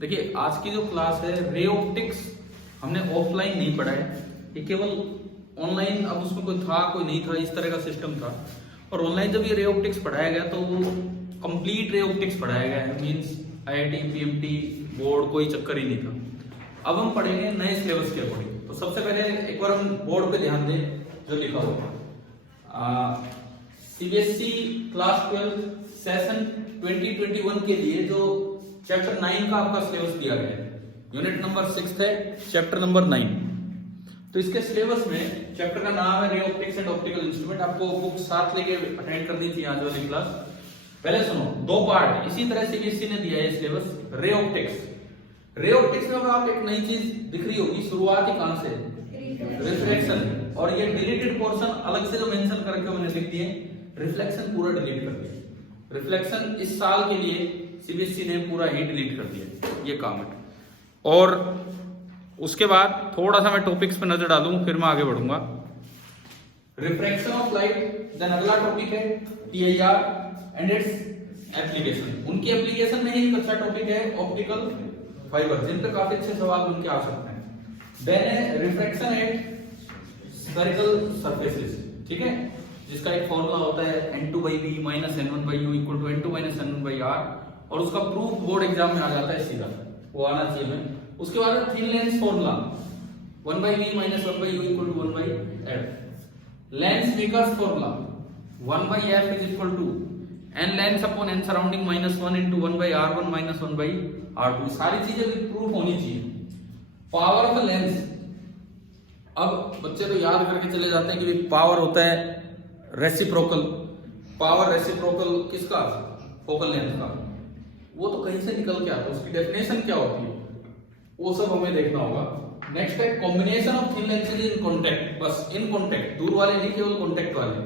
देखिए आज की जो क्लास है रे ऑप्टिक्स हमने ऑफलाइन नहीं पढ़ा है, ये केवल ऑनलाइन, अब उसमें कोई था कोई नहीं था, इस तरह का सिस्टम था। और ऑनलाइन जब ये रे ऑप्टिक्स पढ़ाया गया तो वो कंप्लीट रे ऑप्टिक्स पढ़ाया गया है, मींस आईआईटी पीएमटी बोर्ड कोई चक्कर ही नहीं था। अब हम पढ़ेंगे नए सिलेबस के अकॉर्डिंग। तो सबसे पहले एक बार हम बोर्ड पे ध्यान दें जो लिखा हुआ सीबीएसई क्लास 12 सेशन 2021 के लिए जो चैप्टर 9 का आपका सिलेबस दिया गया है, यूनिट नंबर 6 है, चैप्टर नंबर 9। तो इसके सिलेबस में चैप्टर का नाम है ray optics and optical instrument. आपको बुक साथ लेके अटेंड करनी चाहिए आज वाली क्लास। पहले सुनो, दो पार्ट इसी तरह सीबीएसई ने दिया है syllabus. Ray optics, ray optics में आप एक नई चीज दिख रही होगी, शुरुआत ही कहां से, रिफ्लेक्शन। और ये डिलीटेड पोर्शन अलग से जो मेंशन करके मैंने लिख दिए, रिफ्लेक्शन पूरा डिलीट कर दिया। रिफ्लेक्शन इस साल के लिए सीबीएसई ने पूरा ही डिलीट कर दिया, ये काम है। और उसके बाद थोड़ा सा मैं टॉपिक्स पे नजर डालूं, फिर मैं आगे बढ़ूंगा। रिफ्रैक्शन ऑफ लाइट, देन अगला टॉपिक है टीआईआर एंड इट्स एप्लीकेशन। उनकी एप्लीकेशन में ही एक अच्छा टॉपिक है ऑप्टिकल फाइबर, जिन पे काफी अच्छे सवाल उनके आ सकते हैं। देन है रिफ्रैक्शन एट स्फेरिकल सरफेसेस, ठीक है, जिसका एक फॉर्मूला होता है n2/b - n1/u = n2 - n1/r, और उसका प्रूफ बोर्ड एग्जाम में आ जाता है सीधा, वो आना चाहिए हमें। उसके बाद thin lens formula 1/v - 1/u = 1/f। Lens makers formula 1/f = n lens upon n surrounding -1 × 1/r1 - 1/r2। सारी चीजें भी प्रूफ होनी चाहिए। पावर ऑफ लेंस, अब बच्चे तो याद करके चले जाते हैं कि पावर होता है रेसिप्रोकल। पावर रेसिप्रोकल किसका, फोकल लेंथ का, वो तो कहीं से निकल के आता है, उसकी डेफिनेशन क्या होती है वो सब हमें देखना होगा। नेक्स्ट है combination of thin lenses in contact, बस इन कांटेक्ट, दूर वाले नहीं, केवल कांटेक्ट वाले,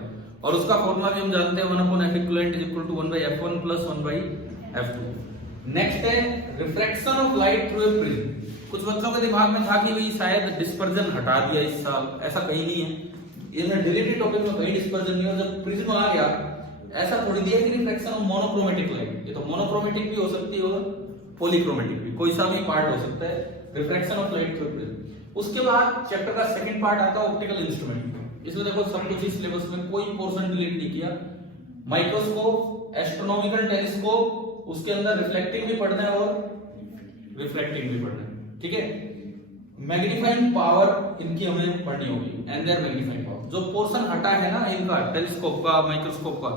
और उसका फॉर्मूला भी हम जानते हैं 1/f equal to 1/f1 plus 1/f2। Next है refraction of light through a prism. कुछ बच्चों के दिमाग में था कि भाई शायद डिस्पर्जन हटा दिया इस साल, ऐसा कहीं नहीं है, ये डिलीटेड टॉपिक में कहीं डिस्पर्जन नहीं है। जब प्रिज्म आ गया ऐसा थोड़ी दिया कि रिफ्रैक्शन ऑफ मोनोक्रोमेटिक लाइट, ये तो मोनोक्रोमेटिक भी हो सकती है और पॉलीक्रोमेटिक भी, कोई सा भी पार्ट हो सकता है, refraction of light through prism. उसके बाद चैप्टर का सेकंड पार्ट आता है ऑप्टिकल इंस्ट्रूमेंट। इसमें देखो सब कुछ इस सिलेबस में कोई पोर्शन डिलीट नहीं किया। माइक्रोस्कोप, एस्ट्रोनॉमिकल टेलीस्कोप, उसके अंदर रिफ्लेक्टिंग भी पढ़ना है और रिफ्रैक्टिंग भी पढ़ना है, ठीक है। मैग्नीफाइंग पावर इनकी हमें पढ़नी होगी, एंड देयर मैग्नीफाइंग पावर। जो पोर्शन हटा है ना इनका, टेलीस्कोप का, माइक्रोस्कोप का,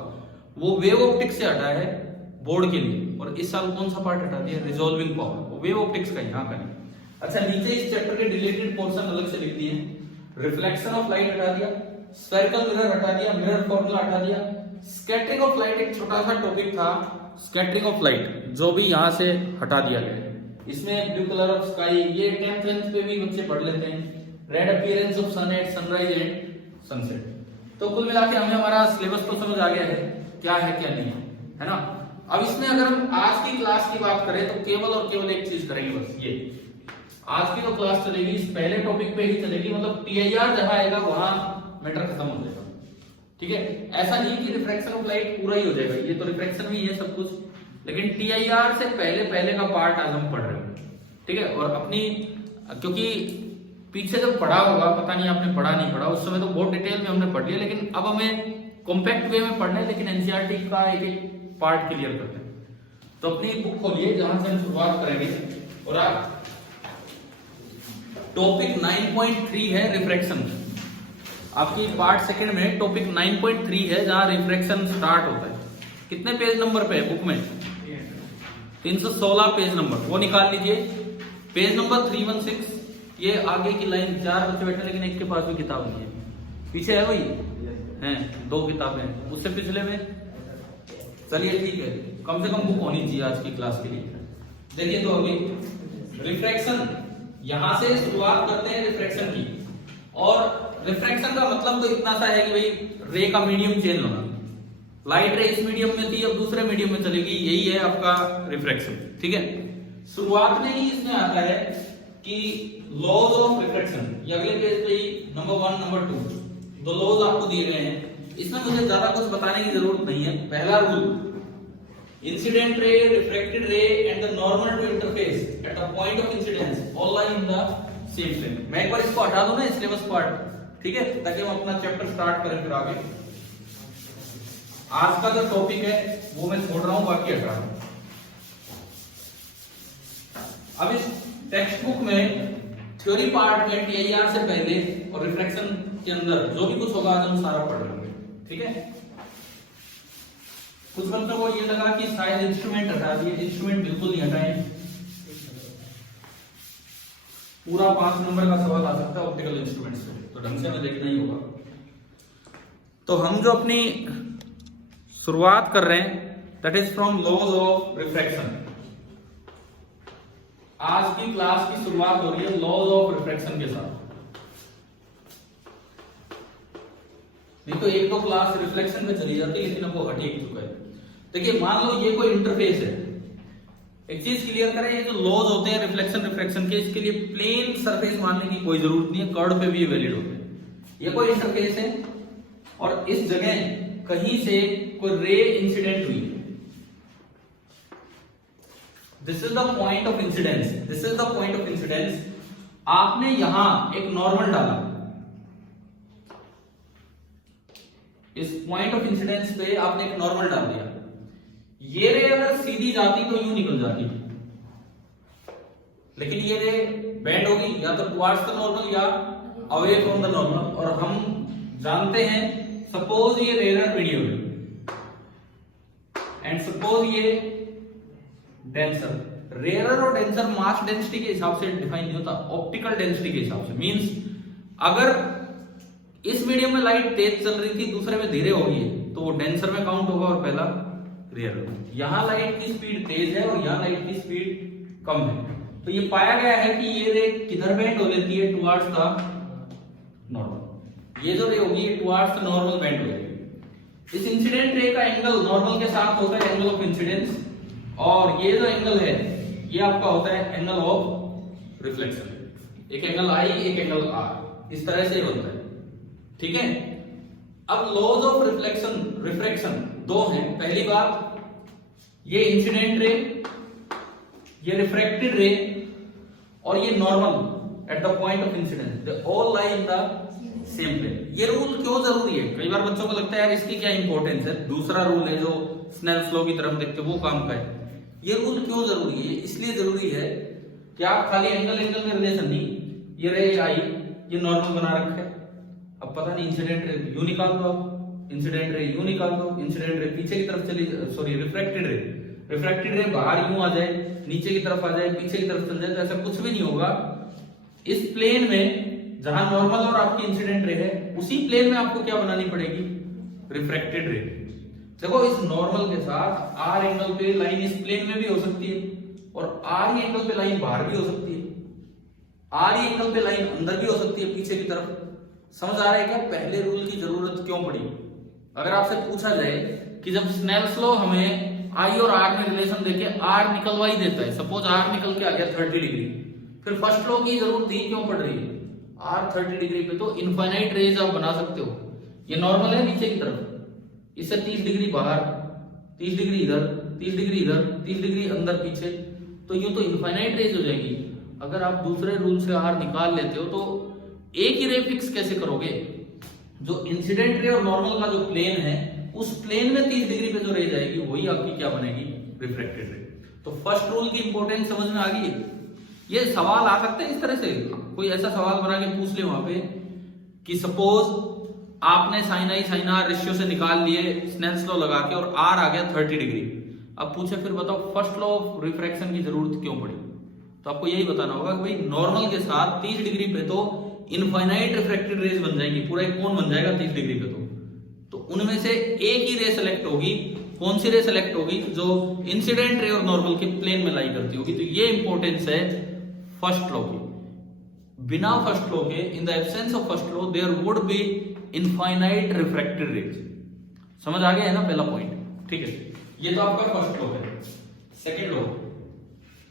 वो वेव ऑप्टिक्स से हटा है बोर्ड के लिए। और इस साल कौन सा पार्ट हटा दिया, रिजॉल्विंग पावर, वो वेव ऑप्टिक्स का यहाँ का नहीं। अच्छा, नीचे इस चैप्टर के डिलीटेड पोर्शन अलग से लिख दिए। रिफ्लेक्शन ऑफ लाइट हटा दिया, स्फेरिकल मिरर हटा दिया, मिरर फॉर्मूला हटा दिया। स्कैटरिंग ऑफ लाइट एक छोटा सा टॉपिक था, स्कैटरिंग ऑफ लाइट, जो भी यहाँ से हटा दिया गया। इसमें ब्लू कलर ऑफ स्काई, ये 10th 11th पे भी बच्चे पढ़ लेते हैं। Red appearance of sun at sunrise and sunset. तो कुल मिला के हमें हमारा सिलेबस तो समझ आ गया है क्या है क्या नहीं है ना। अब इसमें अगर हम आज की क्लास की बात करें तो केवल और केवल एक चीज करेंगे, बस ये आज की जो क्लास चलेगी इस पहले टॉपिक पे ही चलेगी, मतलब टीआईआर जहां आएगा वहां मैटर खत्म हो जाएगा, ठीक है। ऐसा नहीं कि रिफ्रैक्शन ऑफ लाइट पूरा ही हो जाएगा, ये तो रिफ्रैक्शन भी है सब कुछ, लेकिन टीआईआर से पहले का पार्ट आज हम पढ़ रहे हैं, ठीक है। और अपनी, क्योंकि पीछे जब पढ़ा होगा, पता नहीं आपने पढ़ा नहीं पढ़ा, उस समय तो बहुत डिटेल में हमने पढ़ लिया, लेकिन अब हमें कॉम्पैक्ट वे में पढ़ना है, लेकिन एनसीईआरटी का एक एक पार्ट क्लियर करते हैं। तो अपनी बुक खोलिए जहां से हम शुरुआत करेंगे, और आप टॉपिक 9.3 है रिफ्रैक्शन, आपकी पार्ट सेकंड में टॉपिक 9.3 है जहां रिफ्रैक्शन स्टार्ट होता है। कितने पेज नंबर पे है बुक में, 316 पेज नंबर, वो निकाल लीजिए। पेज नंबर 316, ये आगे की लाइन 4 बच्चे बैठे, लेकिन एक के पास भी किताब नहीं है, पीछे है वही हैं, 2 किताबें, उससे पिछले में, चलिए ठीक है, कम से कम बुक होनी चाहिए आज की क्लास के लिए। देखिए तो अभी रिफ्रैक्शन, यहां से शुरुआत करते हैं रिफ्रैक्शन की। और रिफ्रैक्शन का मतलब तो इतना सा है कि भाई रे का मीडियम चेंज होना। लाइट रे इस मीडियम में थी, अब दूसरे मीडियम में चलेगी, यही है आपका रिफ्रैक्शन, ठीक है। शुरुआत में ही इसमें आता है कि लॉज ऑफ रिफ्रैक्शन, ये अगले पेज पे ही नंबर 1 नंबर 2 दो लॉज आपको दिए गए हैं। इसमें मुझे ज्यादा कुछ बताने की जरूरत नहीं है। पहला rule, incident ray, refracted ray and the normal to interface point of incidence all lie in the same plane. मैं एक बार इसको हटा दूं ना सिलेबस पार्ट, ठीक है, ताकि हम अपना चैप्टर स्टार्ट करें फिर आगे। आज का जो टॉपिक है वो मैं छोड़ रहा हूं, बाकी हटा रहा हूं। अब इस टेक्स्ट बुक में थ्योरी पार्ट में टीआईआर से पहले और रिफ्लेक्शन के अंदर जो भी कुछ होगा आज हम सारा पढ़ लेंगे, ठीक है। कुछ बच्चों को ये लगा कि शायद इंस्ट्रूमेंट हटा दिए, इंस्ट्रूमेंट बिल्कुल नहीं हटाए। पूरा 5 नंबर का सवाल आ सकता है ऑप्टिकल इंस्ट्रूमेंट से, तो ढंग से हमें देखना ही होगा। तो हम जो अपनी शुरुआत कर रहे हैं that is from laws of refraction. आज की क्लास की शुरुआत हो रही है लॉज ऑफ रिफ्रैक्शन के साथ। नहीं तो एक दो क्लास रिफ्लेक्शन में चली जाती है, लेकिन अब वो हट ही चुका है। देखिए मान लो ये कोई इंटरफेस है, एक चीज क्लियर करें, ये जो लॉज होते हैं रिफ्लेक्शन रिफ्रैक्शन के, इसके लिए प्लेन सरफेस मानने की कोई जरूरत नहीं है, कर्व पे भी वैलिड होते हैं। ये कोई इंटरफेस है और इस जगह कहीं से कोई रे इंसिडेंट हुई, this is the point of incidence, this is the point of incidence. आपने यहां एक नॉर्मल डाला, इस पॉइंट ऑफ इंसिडेंस पे आपने एक नॉर्मल डाल दिया। ये रे अगर सीधी जाती तो यूं निकल जाती, लेकिन ये रे बेंड होगी या तो टुवर्ड्स द नॉर्मल या अवे फ्रॉम द नॉर्मल। और हम जानते हैं सपोज ये रेयर मीडियम एंड सपोज ये डेंसर। रेयर और डेंसर मास डेंसिटी के हिसाब से डिफाइन नहीं होता, ऑप्टिकल डेंसिटी के हिसाब से। मींस अगर इस मीडियम में लाइट तेज चल रही थी, दूसरे में धीरे हो गई है, तो वो डेंसर में काउंट होगा और पहला रेयर। यहां लाइट की स्पीड तेज है और यहां लाइट की स्पीड कम है, तो ये पाया गया है कि ये रे किधर बेंड हो लेती है, टुवर्ड्स द नॉर्मल। ये जो रे होगी ये टुवर्ड्स द नॉर्मल बेंड हो जाएगी। इस इंसिडेंट रे का एंगल नॉर्मल के साथ होता है एंगल ऑफ इंसिडेंस, और ये जो एंगल है ये आपका होता है एंगल ऑफ रिफ्लेक्शन। एक एंगल आई, एक एंगल आर, इस तरह से होता है, ठीक है। अब लॉज ऑफ रिफ्लेक्शन रिफ्रैक्शन दो हैं। पहली बात, ये इंसिडेंट रे, ये रिफ्रैक्टेड रे, और ये normal at the point of incidence, they all lie in the same plane. ये रूल क्यों जरूरी है? कई बार बच्चों को लगता है यार इसकी क्या इंपॉर्टेंस है, दूसरा रूल है जो स्नेल्स लॉ की तरफ देखते वो काम का है। ये रूल क्यों जरूरी है? इसलिए जरूरी है कि आप खाली एंगल एंगल में रिलेशन नहीं, ये रे आई, ये नॉर्मल बना रखा है, अब पता नहीं इंसिडेंट रे यूं निकाल दो, इंसिडेंट रे यूं निकाल दो, इंसिडेंट रे पीछे की तरफ चली, सॉरी रिफ्रैक्टेड रे बाहर यूं आ जाए, नीचे की तरफ आ जाए, पीछे की तरफ चल जाए, तो ऐसा कुछ भी नहीं होगा। इस प्लेन में जहां नॉर्मल और आपकी इंसिडेंट रे है, उसी प्लेन में आपको क्या बनानी पड़ेगी? रिफ्रैक्टेड रे। देखो इस नॉर्मल के साथ आर एंगल पे लाइन इस प्लेन में भी हो सकती है, और आर ही एंगल पे लाइन बाहर भी हो सकती है, आर ही एंगल पे लाइन अंदर भी हो सकती है पीछे की तरफ। समझ आ रहा है क्या पहले रूल की जरूरत क्यों पड़ी? अगर आपसे पूछा जाए कि जब स्नेल्स लॉ हमें आई और आर में रिलेशन देके आर निकलवा ही देता है, सपोज आर निकल के आ गया 30 डिग्री, फिर फर्स्ट लॉ की जरूरत ही क्यों पड़ रही है? आर 30 डिग्री पे तो इनफाइनाइट रेज आप बना सकते हो। ये नॉर्मल है नीचे की तरफ, इससे 30 डिग्री बाहर, 30 डिग्री इधर, 30 डिग्री इधर, 30 डिग्री अंदर पीछे, तो यूं तो इनफाइनाइट रेज हो जाएगी। अगर आप दूसरे रूल से आर निकाल लेते हो तो एक ही रे फिक्स कैसे करोगे? जो इंसिडेंट रे और नॉर्मल का जो प्लेन है, उस प्लेन में 30 डिग्री पे जो रे जाएगी वही आपकी क्या बनेगी? रिफ्रैक्टेड रे। तो फर्स्ट रूल की इंपॉर्टेंस समझ में आ गई है। ये सवाल आ सकते हैं इस तरह से, कोई ऐसा सवाल बना के पूछ ले वहां पे कि सपोज आपने sine i sine r ratio से निकाल लिए स्नेल्स लॉ लगा के, और आर आ गया 30 डिग्री। अब पूछे फिर बताओ फर्स्ट लॉ ऑफ रिफ्रैक्शन की जरूरत क्यों पड़ी? तो आपको यही बताना होगा कि भाई नॉर्मल के साथ 30 डिग्री पे तो इनफाइनाइट रिफ्रैक्टेड रेज बन जाएंगी, पूरा एक कोन बन जाएगा 30 डिग्री पे। तो उनमें से एक ही रे सेलेक्ट होगी। कौन सी रे सेलेक्ट होगी? जो इंसिडेंट रे और नॉर्मल के प्लेन में लाई करती होगी। तो ये इंपॉर्टेंस है फर्स्ट लॉ की। बिना फर्स्ट लॉ के, in the absence of first law, there would be infinite refracted rays. समझ आ गया है ना पहला पॉइंट? ठीक है, ये तो आपका फर्स्ट लॉ है। Second law,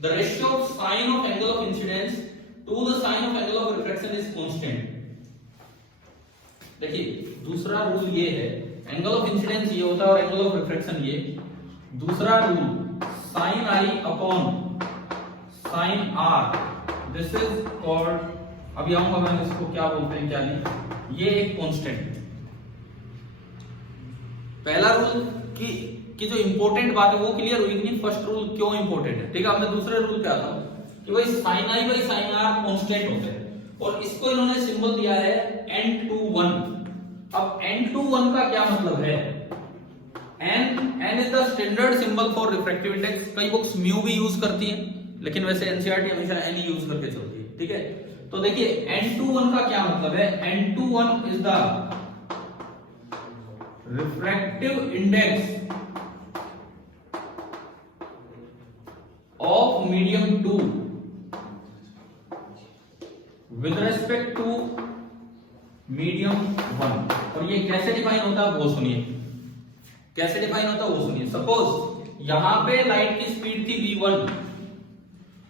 the ratio of sine of angle of incidence to the sine of angle of refraction is constant. देखिए दूसरा रूल ये है, एंगल ऑफ इंसिडेंस ये होता है और एंगल ऑफ रिफ्रैक्शन ये। दूसरा rule sine i upon sine r, this is called, अभी आऊंगा मैं इसको क्या बोलते हैं क्या नहीं, ये एक कांस्टेंट। पहला रूल कि जो इंपॉर्टेंट बात है वो क्लियर हुई नहीं, फर्स्ट रूल क्यों इंपॉर्टेंट है, ठीक है। अब मैं दूसरे रूल पे आता हूं कि भाई sine i by sine r constant होते हैं और इसको इन्होंने सिंबल दिया है n21। अब n21 का क्या मतलब है, n is the standard symbol for refractive index. कई बुक्स म्यू भी यूज करती हैं, लेकिन वैसे एनसीईआरटी हमेशा n ही यूज करके चलती है, ठीक है। तो देखिए n21 का क्या मतलब है, n21 is the refractive index of medium 2 with respect to medium 1। और ये कैसे डिफाइन होता है वो सुनिए, कैसे डिफाइन होता है वो सुनिए। सपोज यहां पे लाइट की स्पीड थी v1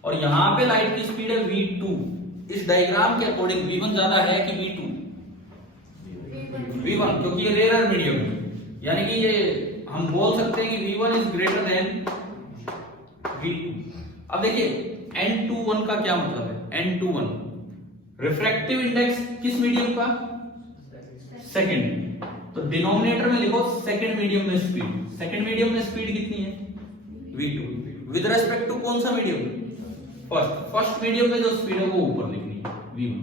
और यहां पे लाइट की स्पीड है v2। इस डायग्राम के अकॉर्डिंग v1 ज्यादा है कि v2? v1, क्योंकि ये रेयर मीडियम है, यानी कि ये हम बोल सकते हैं कि v1 is greater then v2। अब देखिए n21 का क्या मतलब है, n21 रिफ्रैक्टिव इंडेक्स किस मीडियम का, सेकंड। तो डिनोमिनेटर में लिखो सेकंड मीडियम में स्पीड, सेकंड मीडियम में स्पीड कितनी है v2 विद रेस्पेक्ट टू कौन सा मीडियम, फर्स्ट मीडियम में जो स्पीड है वो ऊपर लिखनी है v1।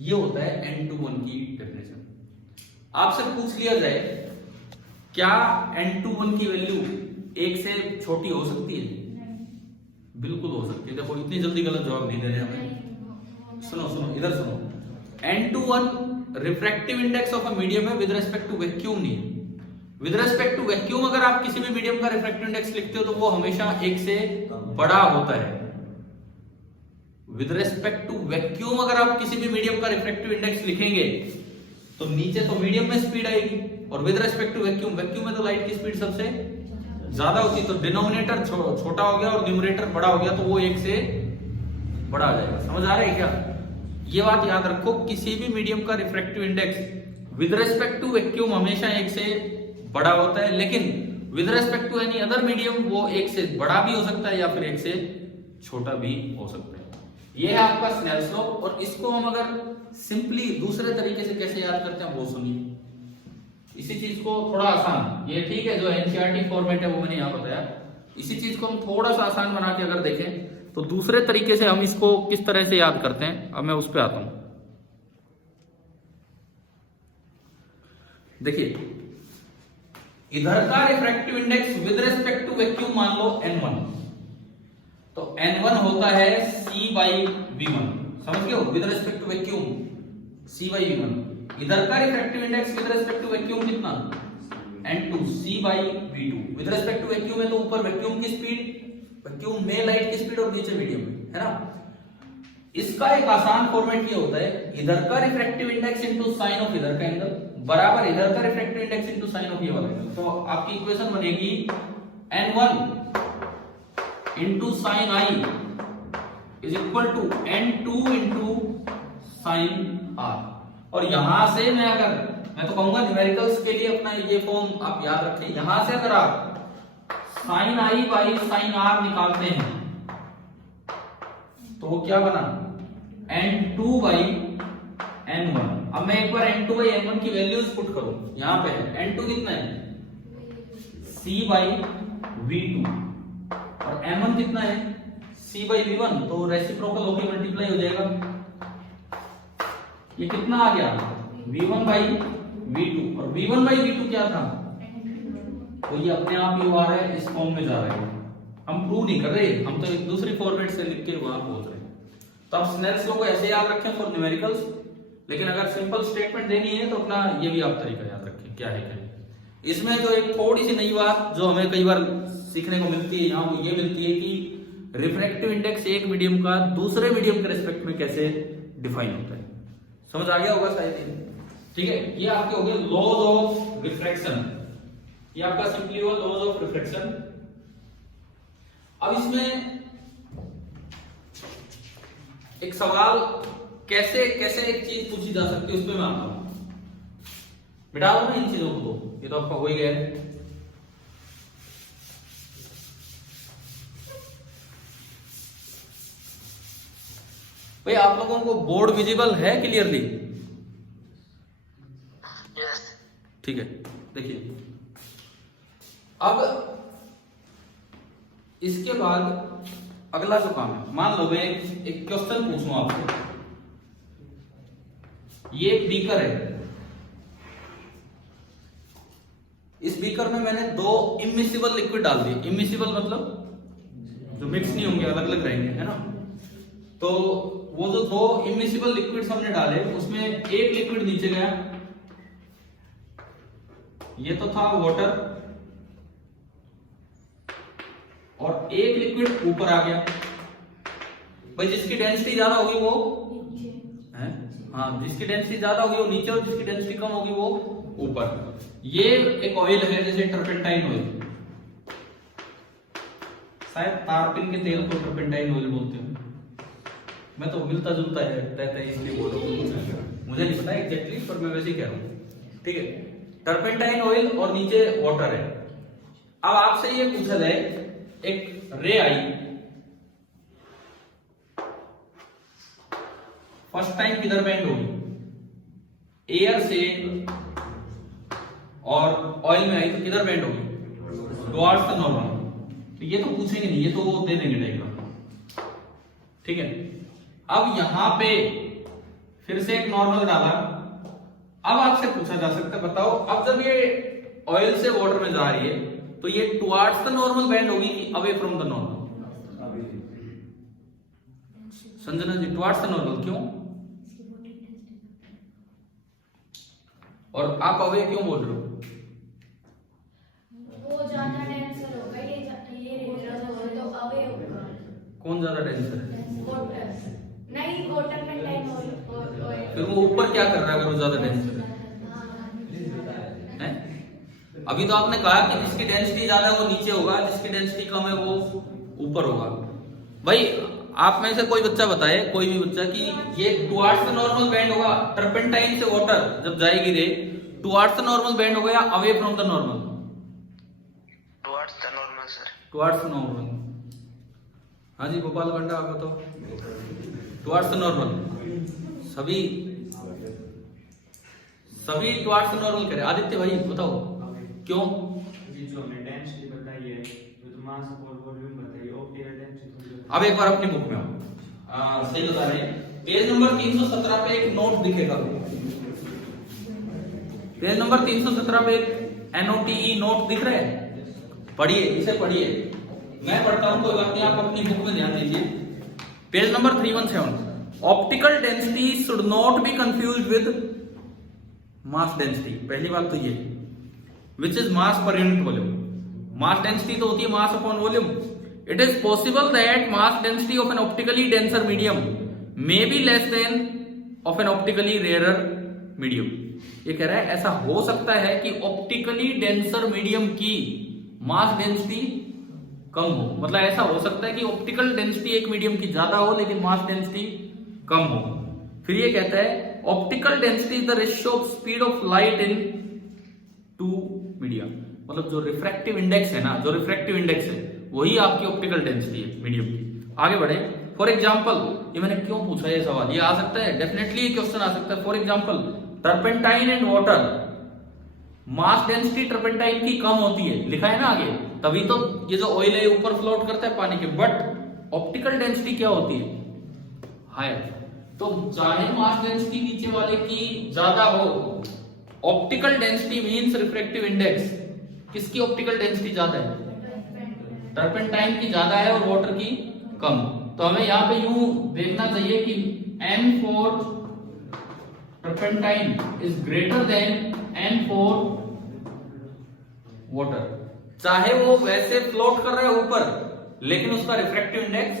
ये होता है n21 की डेफिनेशन। आपसे पूछ लिया जाए क्या n21 की वैल्यू 1 से छोटी हो सकती है, बिल्कुल हो सकती है। देखो इतनी जल्दी गलत जवाब नहीं दे रहे हमें, सुनो सुनो इधर सुनो। n21 refractive index of a medium है विद रेस्पेक्ट टू वैक्यूम नहीं है। विद रेस्पेक्ट टू वैक्यूम अगर आप किसी भी मीडियम का रिफ्रैक्टिव इंडेक्स लिखते हो तो वो हमेशा 1 से बड़ा होता है। विद रेस्पेक्ट टू वैक्यूम अगर आप किसी भी मीडियम का रिफ्रैक्टिव इंडेक्स लिखेंगे तो नीचे तो मीडियम में स्पीड आएगी, और with respect to vacuum, vacuum में तो लाइट की स्पीड सबसे ज्यादा होती है, तो डिनोमिनेटर छोटा हो गया और न्यूमरेटर बड़ा हो गया तो वो 1 से बड़ा आ जाएगा। समझ आ रहा है क्या? ये बात याद रखो, किसी भी मीडियम का refractive index with respect to vacuum हमेशा 1 से बड़ा होता है, लेकिन with respect to any other medium वो 1 से बड़ा भी हो सकता है या फिर 1 से छोटा भी हो सकता है। ये है आपका स्नेल्स लॉ, और इसको हम अगर सिंपली दूसरे तरीके से कैसे याद करते हैं वो सुनिए। इसी चीज को थोड़ा आसान, ये ठीक है जो एनसीईआरटी फॉर्मेट है वो मैंने यहाँ बताया, इसी चीज को हम थोड़ा सा आसान बना के अगर देखें तो दूसरे तरीके से हम इसको किस तरह से याद करते हैं, अब मैं उस पर आता हूं। देखिए इधर का refractive index with respect to vacuum मान लो n1, तो n1 होता है c बाई v1, समझ गए हो, with respect to vacuum c by v1। इधर का refractive index with respect to vacuum कितना, n2 c by v2। With respect to vacuum है तो ऊपर वैक्यूम की स्पीड, वैक्यूम में लाइट की स्पीड और नीचे मीडियम है ना। इसका एक आसान फॉर्मेट ये होता है, इधर का refractive index into sine of इधर का एंगल बराबर इधर का refractive index into sine of ये वाला एंगल। तो आपकी इक्वेशन बनेगी n1 into sine i is equal to n2 into sine r। और यहां से मैं तो कहूंगा न्यूमेरिकल्स के लिए अपना ये फॉर्म आप याद रखें। यहां से अगर आप sine i by sine r निकालते हैं तो वो क्या बना, n2 बाई n1। अब मैं एक बार n2 बाई n1 की वैल्यूज पुट करूं, यहां पे n2 कितना है c बाई v2 और m1 कितना है c बाई v1, तो रेसिप्रोकल होकर मल्टीप्लाई हो जाएगा। ये कितना आ गया v1 बाई v2, और v1 बाई v2 क्या था, तो ये अपने आप ही आ रहा है, इस फॉर्म में जा रहा है। हम प्रूव नहीं कर रहे, हम तो एक दूसरी फॉर्मेट से लिख के वहां पहुंच रहे हैं। तो आप स्नेल्स लॉ को ऐसे याद रखें फॉर न्यूमेरिकल्स, लेकिन अगर सिंपल स्टेटमेंट देनी है तो अपना ये भी आप तरीका याद रखें क्या है क्या। इसमें जो एक थोड़ी सी नई बात जो हमें कई बार सीखने को मिलती है यहाँ, ये मिलती है कि रिफ्रैक्टिव इंडेक्स एक मीडियम का दूसरे मीडियम के रिस्पेक्ट में कैसे डिफाइन होता है। समझ आ गया होगा शायद, ठीक है। ये आपके हो गए लॉज ऑफ रिफ्रैक्शन, ये आपका सिंपली हुआ लॉज ऑफ रिफ्रैक्शन। अब इसमें एक सवाल कैसे कैसे एक चीज पूछी जा सकती है, उस पर मैं आता हूं। मिटा दो ना इन चीजों को, तो ये तो आपका हो ही गया है। भाई आप लोगों को बोर्ड विजिबल है क्लियरली? ठीक है, देखिए अब इसके बाद अगला जो काम है, मान लो मैं एक क्वेश्चन पूछूं आपसे। ये एक बीकर है, इस बीकर में मैंने 2 इमिसिबल लिक्विड डाल दिए। इमिसिबल मतलब जो मिक्स नहीं होंगे, अलग अलग रहेंगे, है ना। तो वो जो 2 इमिसिबल लिक्विड्स हमने डाले, उसमें एक लिक्विड नीचे गया, ये तो था वाटर, और एक लिक्विड ऊपर आ गया। भाई जिसकी डेंसिटी ज्यादा होगी वो है, हाँ, जिसकी डेंसिटी ज्यादा होगी वो नीचे, और जिसकी डेंसिटी कम होगी वो ऊपर। ये एक ऑयल है जैसे टर्पेंटाइन ऑयल, शायद तारपीन के तेल को टर्पेंटाइन ऑयल बोलते हैं। मैं तो मिलता जुलता है रहता है इसलिए बोल रहा हूँ, मुझे नहीं पता एग्जैक्टली, पर मैं वैसे ही कह रहा हूँ। ठीक है, टर्पेंटाइन ऑयल और नीचे वाटर है। अब आपसे ये पूछा जाए, एक रे आई, फर्स्ट टाइम किधर बेंड होगी? एयर से और ऑयल में आई तो किधर बेंड होगी? Towards the normal. तो ये तो पूछेंगे नहीं, ये तो वो दे देंगे डायग्राम। ठीक है, अब यहां पे फिर से एक नॉर्मल डाला। अब आपसे पूछा जा सकता है, बताओ अब जब ये ऑयल से वाटर में जा रही है तो ये टुवर्ड्स द नॉर्मल बेंड होगी कि away from the normal? Sanjana ji, towards the normal. क्यों? और आप अवे क्यों बोल रहे हो? वो ज्यादा डेंसर होगा, ये तो अवे होगा। कौन ज्यादा डेंसर है? वाटर नहीं, वाटर में टाइम ऑयल। फिर वो ऊपर क्या कर रहा है अगर वो ज्यादा डेंसर है? अभी तो आपने कहा कि जिसकी डेंसिटी ज्यादा है वो नीचे होगा, जिसकी डेंसिटी कम है वो ऊपर होगा। भाई आप में से कोई बच्चा बताए, कोई भी बच्चा, कि ये टुवर्ड्स द नॉर्मल बेंड होगा, टर्पेंटाइन से वाटर जब जाएगी रे, टुवर्ड्स द नॉर्मल बेंड होगा या away from the normal? Towards the normal sir. Towards the normal. हाँ जी गोपाल गंडा, आप बताओ। टुवर्ड्स द नॉर्मल, सभी टुवर्ड्स द नॉर्मल करें। आदित्य भाई बताओ क्यों? जो हमने डेंसिटी बताई है, जो मास और वॉल्यूम बताई है, ऑप्टिकल डेंसिटी। अब एक बार अपनी बुक में आओ, सही बता रहे हैं। पेज नंबर 317 पे एक नोट दिखेगा, पेज नंबर 317 पे एक NOTE नोट दिख रहा है, पढ़िए, इसे पढ़िए। मैं पढ़ता हूं, कोई बात नहीं, आप अपनी बुक में ध्यान दीजिए। Page number 317, optical density should not be confused with mass density. पहली बात तो ये, which is mass per unit volume। mass density तो होती है mass upon volume। it is possible that mass density of an optically denser medium may be less than of an optically rarer medium। ये कह रहा है ऐसा हो सकता है कि ऑप्टिकली डेंसर मीडियम की मास डेंसिटी कम हो। मतलब ऐसा हो सकता है कि ऑप्टिकल डेंसिटी एक मीडियम की ज्यादा हो लेकिन मास डेंसिटी कम हो। फिर ये कहता है optical density is the ratio of speed of light in two media. मतलब जो रिफ्रैक्टिव इंडेक्स है ना, जो रिफ्रैक्टिव इंडेक्स है वही आपकी ऑप्टिकल डेंसिटी है मीडियम की। आगे बढ़े। फॉर एग्जांपल, ये मैंने क्यों पूछा ये सवाल, ये आ सकता है डेफिनेटली, ये क्वेश्चन आ सकता है। For example, turpentine and water, mass density turpentine की कम होती है, लिखा है ना आगे, तभी तो ये जो ऑयल है ऊपर फ्लोट करता है पानी के। बट ऑप्टिकल डेंसिटी क्या होती है? हायर। तो चाहे मास डेंसिटी नीचे वाले की ज्यादा हो, optical density means refractive index, किसकी ऑप्टिकल डेंसिटी ज्यादा है? टर्पेंटाइन की ज्यादा है और वाटर की कम। तो हमें यहाँ पे यूं देखना चाहिए कि N for turpentine is greater then N for water. चाहे वो वैसे फ्लोट कर रहा है ऊपर लेकिन उसका रिफ्रैक्टिव इंडेक्स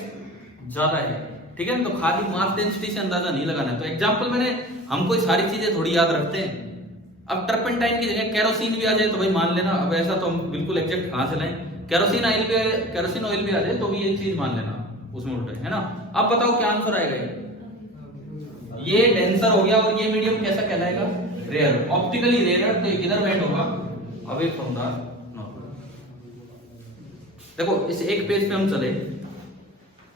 ज्यादा है। ठीक है, तो खाली मास डेंसिटी से अंदाजा नहीं लगाना है। तो एग्जांपल मैंने, हम कोई सारी चीजें थोड़ी याद रखते हैं। अब टर्पेंटाइन की जगह केरोसिन भी आ जाए तो भाई मान लेना, अब ऐसा तो हम बिल्कुल एग्जैक्ट कहां से लाएं, केरोसिन ऑयल भी आ जाए तो भी ये चीज मान लेना, उसमें उल्टा है ना। अब बताओ क्या आंसर आएगा? ये डेंसर हो गया और ये मीडियम कैसा कहलाएगा? रेयर। ऑप्टिकली रेयर, तो ये किधर बेंड होगा? Away from the normal. देखो इस एक पेज पे हम चले,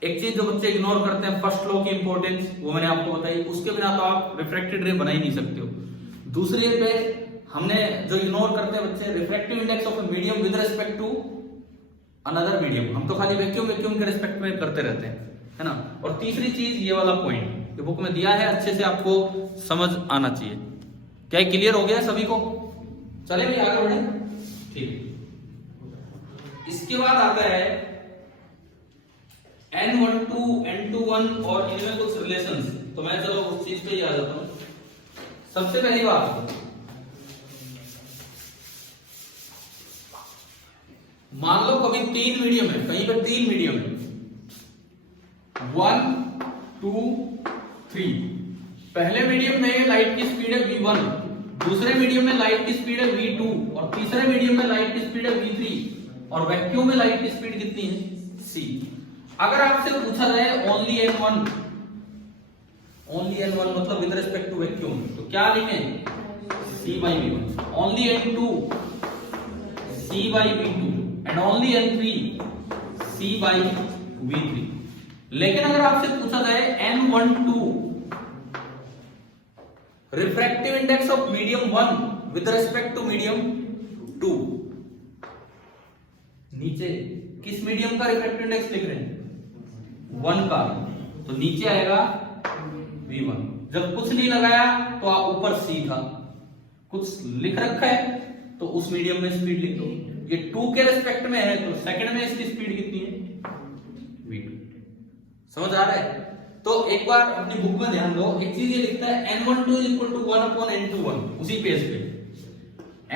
एक चीज जो बच्चे इग्नोर करते हैं, फर्स्ट लॉ की इंपॉर्टेंस, वो मैंने आपको बताई, उसके बिना तो आप रिफ्रैक्टेड रे बना ही नहीं सकते हो। दूसरी पे हमने जो इग्नोर करते हैं बच्चे, refractive index of a medium with respect to another medium, हम तो खाली वैक्यूम के रिस्पेक्ट में करते रहते हैं, है ना। और तीसरी चीज ये वाला पॉइंट ये बुक में दिया है, अच्छे से आपको समझ आना चाहिए। क्या क्लियर हो गया सभी को? चले भी आगे बढ़े, ठीक। इसके बाद आता है N12, N21 और इनमें कुछ रिलेशंस। तो मैं चलो उस चीज पे ही आ जाता हूं। सबसे पहली बात, मान लो कभी 3 मीडियम है, कहीं पर 3 मीडियम है, 1, 2, 3। पहले मीडियम में लाइट की स्पीड है v1, दूसरे मीडियम में लाइट की स्पीड है v2 और तीसरे मीडियम में लाइट की स्पीड है v3 और वैक्यूम में लाइट की स्पीड कितनी है c। अगर आपसे पूछा जाए ओनली n1 मतलब विद रिस्पेक्ट टू वैक्यूम, तो क्या लिखें? c by v1। Only n2 c by v2 and only n3 c by v3। लेकिन अगर आपसे पूछा जाए n12 refractive index of medium 1 with respect to medium 2, नीचे किस मीडियम का रिफ्रैक्टिव इंडेक्स लिख रहे हैं? 1 का, तो नीचे आएगा v1। जब कुछ नहीं लगाया तो आप ऊपर c था, कुछ लिख रखा है तो उस मीडियम में स्पीड लिख दो। ये 2 के रिस्पेक्ट में है तो सेकंड में इसकी स्पीड कितनी है? v2। समझ आ रहा है? तो एक बार अपनी बुक में ध्यान दो, एक चीज ये लिखता है n12 is equal to 1 upon n21, उसी पेज पे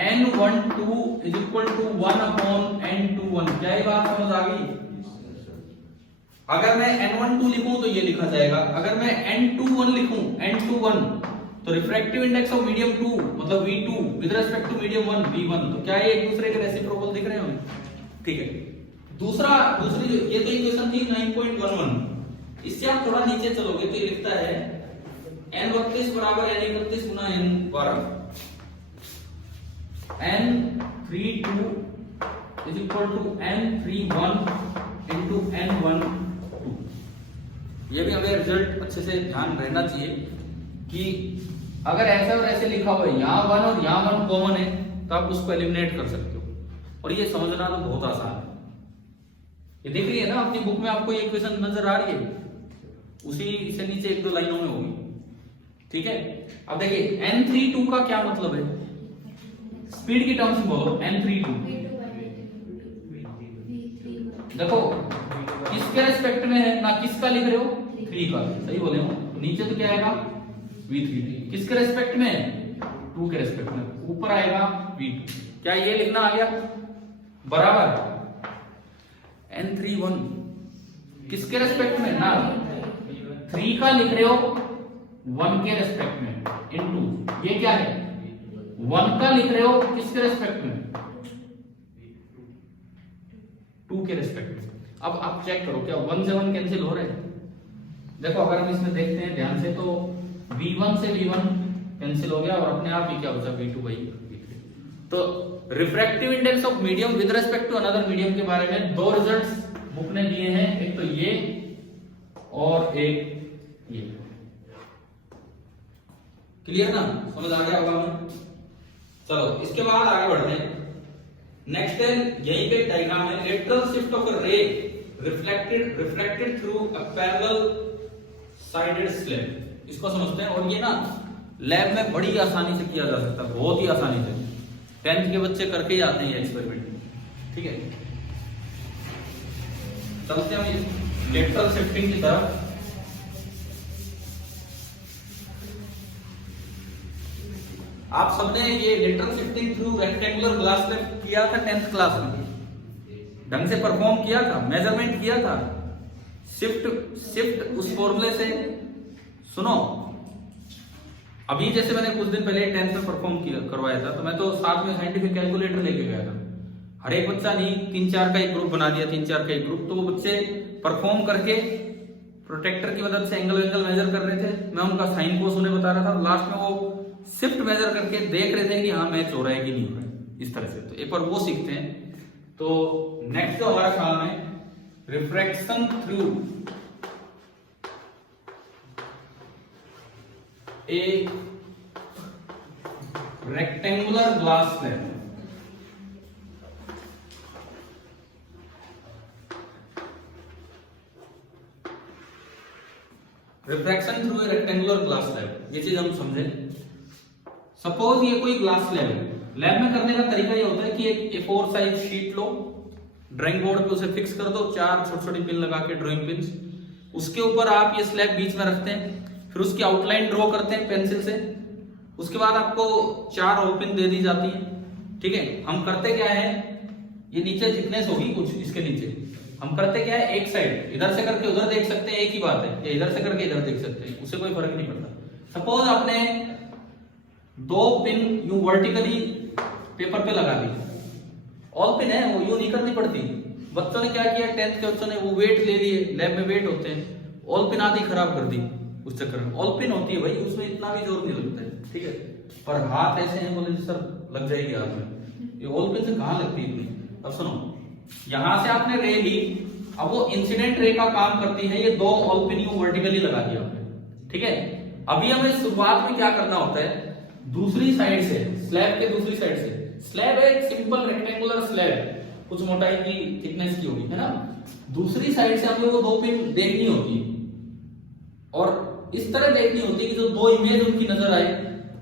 n12 is equal to 1 upon n21। क्या ये बात समझ आ गई? अगर मैं n12 लिखूं तो ये लिखा जाएगा, अगर मैं n21 लिखूं n21 तो रिफ्रैक्टिव इंडेक्स ऑफ मीडियम 2 मतलब v2 with respect to medium 1 v1। तो क्या ये एक दूसरे के रेसिप्रोकल दिख रहे हैं? ठीक है। दूसरी ये तो इक्वेशन थी 9.11। इससे आप थोड़ा नीचे चलोगे तो ये लिखता है n32 बराबर n31 Guna n12, n32 is equal to n31 into n12। ये भी हमें रिजल्ट अच्छे से ध्यान रहना चाहिए कि अगर ऐसा और ऐसे लिखा हुआ है, यहाँ 1 और यहाँ 1 कॉमन है तो आप उसको एलिमिनेट कर सकते हो, और ये समझना तो बहुत आसान है। ये देख रही है ना अपनी बुक में, आपको ये इक्वेशन नजर आ रही है, उसी से नीचे 1-2 लाइनों में होगी। ठीक है, अब देखिए n32 का क्या मतलब है, स्पीड की टर्म्स में बोलो। n32 देखो किसके रेस्पेक्ट में है, ना किसका लिख रहे हो, 3 का, सही बोले हो। नीचे तो क्या आएगा v3, किसके रेस्पेक्ट में, 2 के रेस्पेक्ट में, ऊपर आएगा v2। क्या ये लिखना आ गया? बराबर n31 किसके रेस्पेक्ट में, ना 3 का लिख रहे हो 1 के रेस्पेक्ट में, इनटू ये क्या है 1 का लिख रहे हो किसके रेस्पेक्ट में, 2 के रेस्पेक्ट में। अब आप चेक करो क्या 1 से 1 कैंसिल हो रहे हैं? देखो अगर हम इसमें देखते हैं ध्यान से तो v1 से v1 कैंसिल हो गया और अपने आप ही क्या बचा v2 by v3। तो refractive index of medium with respect to another medium के बारे में 2 रिजल्ट्स बुक ने दिए हैं, एक तो ये और एक ये। क्लियर ना, समझ आ गया होगा हमें? चलो इसके बाद आगे बढ़ते हैं। नेक्स्ट है यहीं पे डायग्राम है, लेटरल शिफ्ट ऑफ रे reflected through a parallel sided slab. इसको समझते हैं, और ये ना लैब में बड़ी आसानी से किया जा सकता है, बहुत ही आसानी से। 10th के बच्चे करके ही आते हैं ये एक्सपेरिमेंट। ठीक है, चलते हैं हम लेटरल शिफ्टिंग की तरफ। आप सबने ये lateral shifting through rectangular glass पे किया था 10th क्लास में, ढंग से परफॉर्म किया था, मेजरमेंट किया था। शिफ्ट उस फॉर्मूले से सुनो, अभी जैसे मैंने कुछ दिन पहले 10th में परफॉर्म करवाया था, तो मैं तो साथ में साइंटिफिक कैलकुलेटर लेके गया था। हर एक बच्चा नहीं, 3-4 का एक ग्रुप बना दिया, 3-4 का एक ग्रुप, तो वो बच्चे परफॉर्म करके प्रोटेक्टर की मदद से एंगल मेजर कर रहे थे। मैं उनका साइन कोस उन्हें बता रहा था, लास्ट में वो शिफ्ट मेजर करके देख रहे थे कि हाँ मैच हो रहा है कि नहीं हो रहा है, इस तरह से। तो एक बार वो सीखते हैं। तो नेक्स्ट जो हमारा काम है refraction through a rectangular glass slab. Refraction through a rectangular glass slab, ये चीज हम समझे। सपोज ये कोई ग्लास स्लैब है, लैब में करने का तरीका ये होता है कि एक A4 साइज शीट लो, ड्राइंग बोर्ड पे उसे फिक्स कर दो, 4 छोटी छोटी पिन लगा के, ड्राइंग पिन, उसके ऊपर आप ये स्लैब बीच में रखते हैं, फिर उसकी आउटलाइन ड्रॉ करते हैं पेंसिल से, उसके बाद आपको 4 होल पिन दे दी जाती है। ठीक है, हम करते क्या है, ये नीचे थिकनेस होगी कुछ इसके नीचे, हम करते क्या है, एक साइड इधर से करके उधर देख सकते हैं, एक ही बात है, या इधर से करके इधर देख सकते हैं, उससे कोई फर्क नहीं पड़ता। सपोज आपने 2 पिन यूं वर्टिकली पेपर पे लगा दी, ऑल पिन है, वो यूं नहीं करनी पड़ती। बच्चों ने क्या किया, 10th के बच्चों ने वो वेट ले लिए, लैब में वेट होते हैं, ऑल पिन आदि खराब कर दी उस चक्कर में। ऑल पिन होती है भाई, उसमें इतना भी जोर नहीं लगता है, ठीक है, पर हाथ ऐसे हैं, बोले सर लग जाएगी हाथ में, ये ऑल पिन से कहां लगती है इतनी। अब सुनो, यहां से आपने रे ली, अब वो इंसिडेंट रे का काम करती है, ये 2 ऑल पिन यूं वर्टिकली लगा दिया आपने। ठीक है, अभी हमें शुरुआत में क्या करना होता है, दूसरी साइड से, स्लैब के दूसरी साइड से, स्लैब है एक सिंपल रेक्टेंगुलर स्लैब, कुछ मोटाई की थिकनेस की होगी, है ना, दूसरी साइड से हमें वो 2 पिन देखनी होती है, और इस तरह देखनी होती है कि जो 2 इमेज उनकी नजर आए,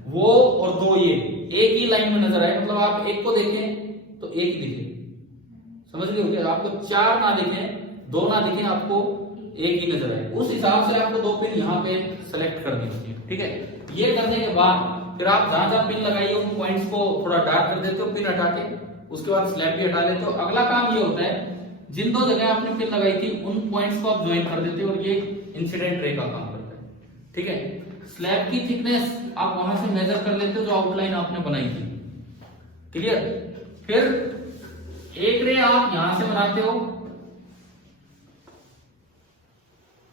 वो और 2 ये एक ही लाइन में नजर आए, मतलब आप एक को देखें तो एक ही दिखे, समझ गए हो क्या, आपको 4 ना दिखें, 2 ना दिखें, आपको एक ही नजर आए, उस हिसाब से आपको 2 पिन यहाँ पे सेलेक्ट करनी होती है। ठीक है, ये करने के बाद फिर आप जहां जहां पिन लगाइए उन पॉइंट्स को थोड़ा डार्क कर देते हो, पिन हटा के, उसके बाद स्लैब भी हटा लेते हो। अगला काम ये होता है, जिन 2 जगह आपने पिन लगाई थी उन पॉइंट्स को आप ज्वाइन कर देते हो, और ये इंसिडेंट रे का काम करता है। ठीक है, स्लैब की थिकनेस आप वहां से मेजर कर लेते हो, जो आउटलाइन आपने बनाई थी, क्लियर। फिर एक रे आप यहां से बनाते हो,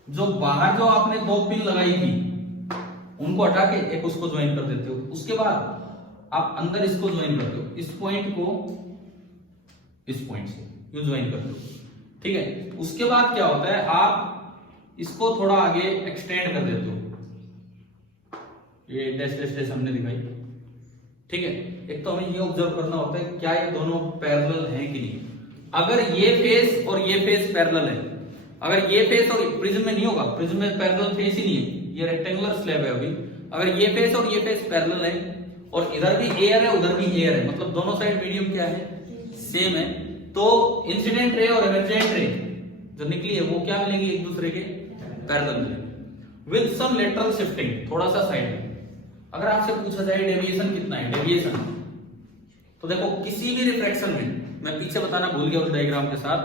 जो बाहर जो आपने 2 पिन लगाई थी उनको हटा के एक उसको ज्वाइन कर देते हो, उसके बाद आप अंदर इसको ज्वाइन करते हो, इस पॉइंट को इस पॉइंट से यू ज्वाइन करते हो। ठीक है, उसके बाद क्या होता है, आप इसको थोड़ा आगे एक्सटेंड कर देते हो, ये डैश डैश डैश हमने दिखाई। ठीक है, एक तो हमें ये ऑब्जर्व करना होता है क्या ये दोनों पैरेलल हैं कि नहीं। अगर ये फेस और ये फेस पैरेलल है, अगर ये फेस और प्रिज्म में नहीं होगा, प्रिज्म में पैरेलल फेस ही नहीं है, ये रेक्टेंगुलर स्लैब है अभी, अगर ये फेस और ये फेस पैरेलल है और इधर भी एयर है उधर भी एयर है, मतलब दोनों साइड मीडियम क्या है, सेम है, तो इंसिडेंट रे और इमर्जेंट रे जो निकली है वो क्या मिलेंगी, एक दूसरे के पैरेलल मिलेंगे विद सम लेटरल शिफ्टिंग, थोड़ा सा साइड में। अगर आपसे पूछा जाए डेविएशन कितना है, डेविएशन तो देखो किसी भी रिफ्रैक्शन में, मैं पीछे बताना भूल गया उस डायग्राम के साथ,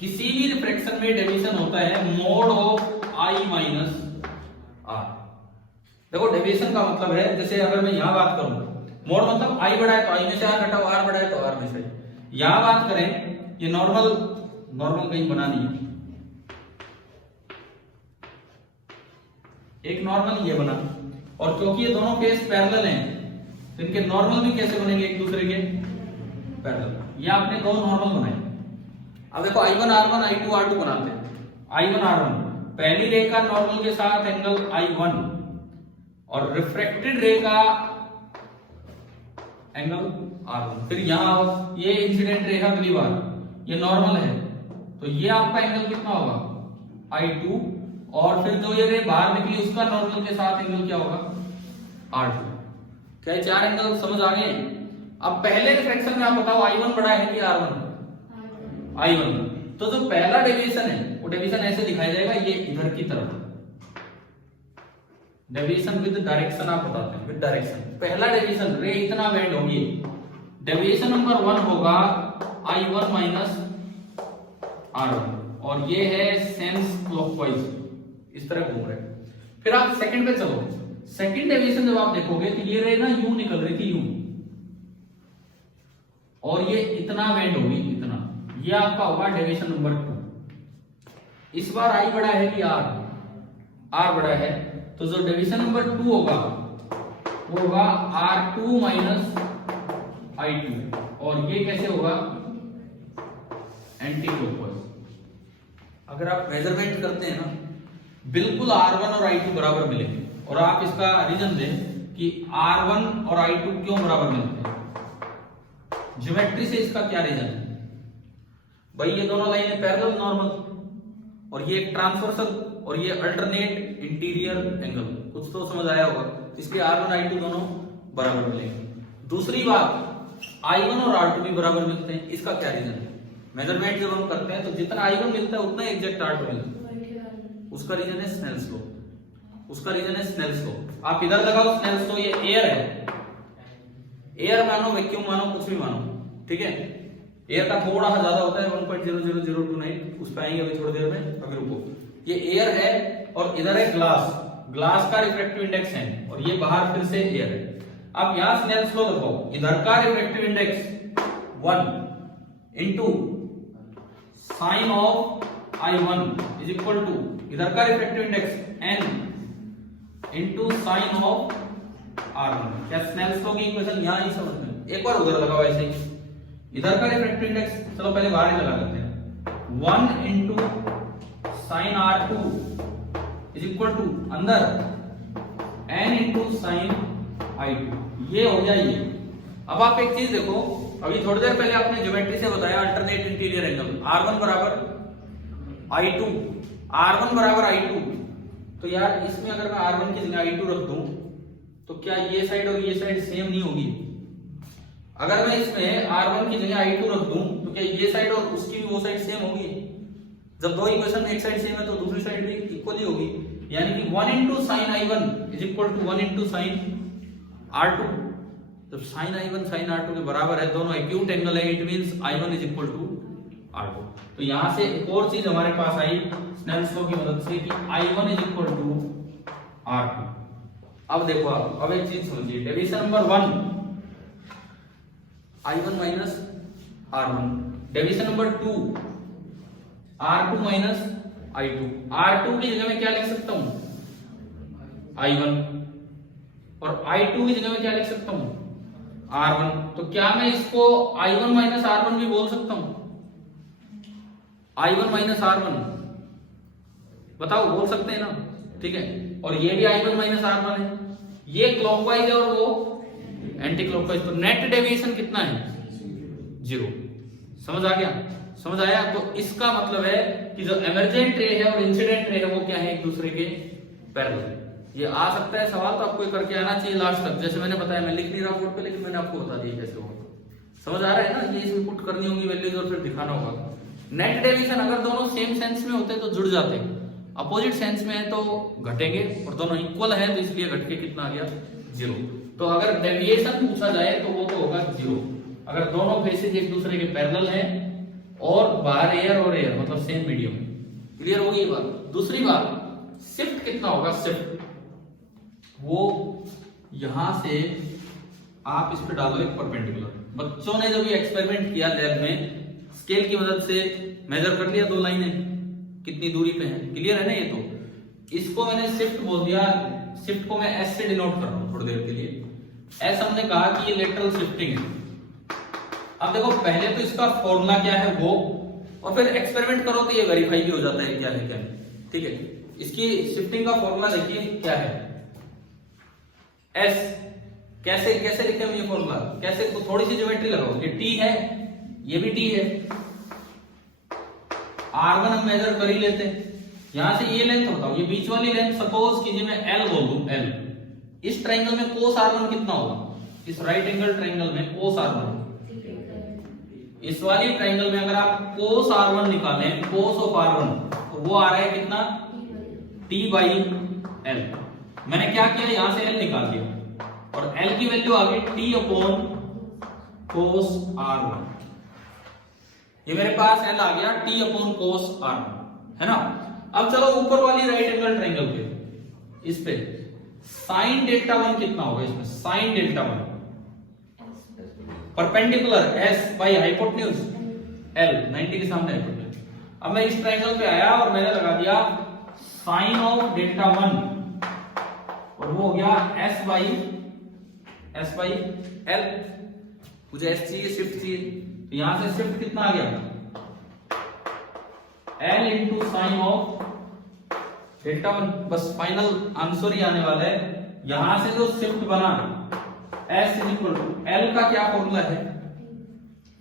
किसी भी रिफ्रैक्शन में डेविएशन होता है mode of I minus R। देखो डेविएशन का मतलब है, जैसे अगर मैं यहां बात करूं, मोड मतलब I बड़ा है तो I में से R घटाओ, R बड़ा है तो R में से। यहां बात करें, ये नॉर्मल कहीं बनानी है, एक नॉर्मल ये बना, और क्योंकि ये दोनों फेस पैरेलल हैं तो इनके नॉर्मल भी कैसे बनेंगे, एक दूसरे के पैरेलल। ये आपने 2 नॉर्मल बनाए। अब देखो I1 R1 I2 R2 बनाते हैं। I1 R1 पहली रे का नॉर्मल के साथ एंगल I1 और रिफ्रैक्टेड रे का एंगल R1। फिर यहां ये इंसिडेंट रे का अगली बार ये नॉर्मल है तो ये आपका एंगल कितना होगा, I2, और फिर जो ये रे बाहर निकली उसका नॉर्मल के साथ एंगल क्या होगा, R2। क्या ये 4 एंगल समझ आ गए। अब पहले रिफ्रैक्शन में आप बताओ I1 बड़ा है कि R1, I1। तो जो पहला डेविएशन है वो डेविएशन ऐसे दिखाया जाएगा, ये इधर की तरफ, डेविएशन विद डायरेक्शन आप बताते हैं, विद डायरेक्शन। पहला डेविएशन रे इतना बेंड होगी, डेविएशन नंबर 1 होगा I1 माइनस R1, और ये है सेंस क्लॉकवाइज, इस तरह घूम रहे हैं। फिर आप सेकंड पे चलो, सेकंड डेविएशन जब आप देखोगे तो ये रे ना यूं निकल रही थी, यूं, और ये इतना बेंड होगी, इतना, ये आपका होगा डेविएशन नंबर 2। इस बार I बड़ा है कि R बड़ा है, तो जो डेविएशन नंबर 2 होगा वो होगा R2 माइनस I2, और ये कैसे होगा, एंटी क्लॉकवाइज। अगर आप मेजरमेंट करते हैं ना, बिल्कुल R1 और I2 बराबर मिलेंगे, और आप इसका रीजन दें कि R1 और I2 क्यों बराबर मिलते हैं, ज्योमेट्री से इसका क्या रीजन है। भाई ये दोनों लाइनें पैरेलल नॉर्मल, और ये एक ट्रांसवर्सल और ये अल्टरनेट इंटीरियर एंगल, कुछ तो समझ आया होगा, इसलिए R1 I2 दोनों बराबर मिलेंगे। दूसरी बात, I1 और R2 भी बराबर मिलते हैं, इसका क्या रीजन है। मेजरमेंट जब हम करते हैं तो जितना I1 मिलता है उतना एग्जैक्ट R2 मिलता है, उसका रीजन है स्नेल्स लॉ, उसका रीजन है स्नेल्स लॉ। आप इधर लगाओ स्नेल्स लॉ, ये एयर है, एयर मानो वैक्यूम मानो कुछ भी मानो, ठीक है। एयर का थोड़ा सा ज्यादा होता है 1.00029, उस पर आएंगे अभी थोड़ी देर में, अभी रुको। ये एयर है और इधर है ग्लास, ग्लास का रिफ्रैक्टिव इंडेक्स है, और ये बाहर फिर से एयर है। अब यहां स्नेल्स लॉ लगाओ, इधर का refractive index 1 into sine of I1 is equal to इधर का refractive index n into sine of R1। क्या स्नेल्स लॉ की इक्वेशन यहां ही समझ में, एक बार उधर लगाओ ऐसे ही, इधर का रिफ्रैक्टिव इंडेक्स चलो पहले बाहर ही लगा लेते हैं, 1 into sine R2 is equal to अंदर n इंटू साइन I2, ये हो जाएगी। अब आप एक चीज देखो, अभी थोड़ी देर पहले आपने ज्योमेट्री से बताया अल्टरनेट इंटीरियर एंगल, R1 बराबर I2, R1 बराबर I2, तो यार इसमें अगर मैं R1 की जगह I2 रख दूं तो क्या ये साइड और ये साइड सेम नहीं होगी। अगर मैं इसमें R1 की जगह I2 रख दूं तो क्या ये साइड और उसकी भी वो साइड सेम होगी। जब दो इक्वेशन में एक साइड सेम है तो दूसरी साइड भी इक्वली होगी, यानी कि 1 into sine I1 is equal to 1 into sine R2। जब साइन I1 साइन R2 के बराबर है, दोनों एक्यूट एंगल है, it means I1 is equal to R2। तो यहां से एक और चीज हमारे पास आई स्नेल्स लॉ की मदद से कि I1 is equal to R2। अब देखो आप, अब एक चीज समझिए, derivation number 1 I1 minus R1, derivation number 2 R2 minus I2। R2 की जगह में क्या लिख सकता हूं, I1, और I2 की जगह में क्या लिख सकता हूं, R1। तो क्या मैं इसको I1 माइनस R1 भी बोल सकता हूं, I1 माइनस R1, बताओ बोल सकते हैं ना, ठीक है। और ये भी I1 माइनस R1 है, ये क्लॉकवाइज है और वो एंटी क्लॉकवाइज, तो नेट डेविएशन कितना है, 0। समझ आ गया, समझ आया। तो इसका मतलब है कि जो एमर्जेंट रे है और इंसिडेंट रे है वो क्या है, एक दूसरे के पैरेलल। ये आ सकता है सवाल, तो आपको करके आना चाहिए लास्ट तक, जैसे मैंने बताया, मैं लिख नहीं रहा बोर्ड पे, लेकिन मैंने आपको बता दिया कैसे होगा। समझ आ रहा है ना, ये इसमें पुट करनी होंगी वैल्यूज और फिर दिखाना होगा। नेट डेविएशन अगर दोनों सेम सेंस में होते तो जुड़ जाते, अपोजिट सेंस में है तो घटेंगे, और दोनों इक्वल है तो इसलिए घट के कितना आ गया, 0। तो अगर डेविएशन पूछा जाए तो वो तो होगा 0, अगर दोनों फेसेस एक दूसरे के पैरेलल हैं और बाहर एयर और एयर मतलब सेम मीडियम। क्लियर होगी ये बात। दूसरी बात, शिफ्ट कितना होगा, शिफ्ट वो यहां से आप इस पे डालो एक परपेंडिकुलर। बच्चों ने जब ये एक्सपेरिमेंट किया लैब में, स्केल की मदद से मेजर कर लिया, 2 लाइनें कितनी दूरी पे हैं, क्लियर है ना। ये तो इसको मैंने शिफ्ट बोल दिया, शिफ्ट को मैं एस से डिनोट कर रहा हूं थोड़ी देर के लिए। एस हमने कहा कि ये लेटरल शिफ्टिंग है। अब देखो पहले तो इसका फॉर्मूला क्या है वो, और फिर एक्सपेरिमेंट करो तो ये वेरीफाई भी हो जाता है क्या है क्या नहीं, ठीक है। इसकी शिफ्टिंग का फॉर्मूला देखिए क्या है, एस। कैसे कैसे लिखे हम ये फॉर्मूला, कैसे, तो थोड़ी सी ज्योमेट्री लगाओ, ये टी है, ये भी टी है, R1 हम मेजर कर ही लेते हैं। यहां से ये लेंथ बताओ, ये बीच वाली लेंथ सपोज कीजिए मैं L बोल दूं, L। इस ट्रायंगल में कोस R1 कितना होगा, इस राइट एंगल ट्रायंगल में कोस R1, इस वाली ट्रायंगल में अगर आप कोस R1 निकालें, कोस ऑफ R1, तो वो आ रहा है कितना, T बाई L। मैंने क्या किया, यहां से L निकाल दिया और L की वैल्यू आ गई T अपॉन कोस R1। ये मेरे पास L आ गया T अपॉन कोस R1, है ना। अब चलो ऊपर वाली राइट एंगल ट्रायंगल पे, इस पे साइन डेल्टा 1 कितना होगा, इसमें sine delta 1 perpendicular S by hypotenuse L, 90 के सामने हाइपोटेन्यूज। अब मैं इस ट्रायंगल पे आया और मैंने लगा दिया साइन ऑफ डेल्टा 1, और वो हो गया S बाई L। मुझे S चाहिए, शिफ्ट चाहिए, तो यहां से शिफ्ट कितना आ गया, L into sine of delta 1, बस फाइनल आंसर ही आने वाला है। यहां से जो शिफ्ट बना S is equal to L का क्या फॉर्मूला है,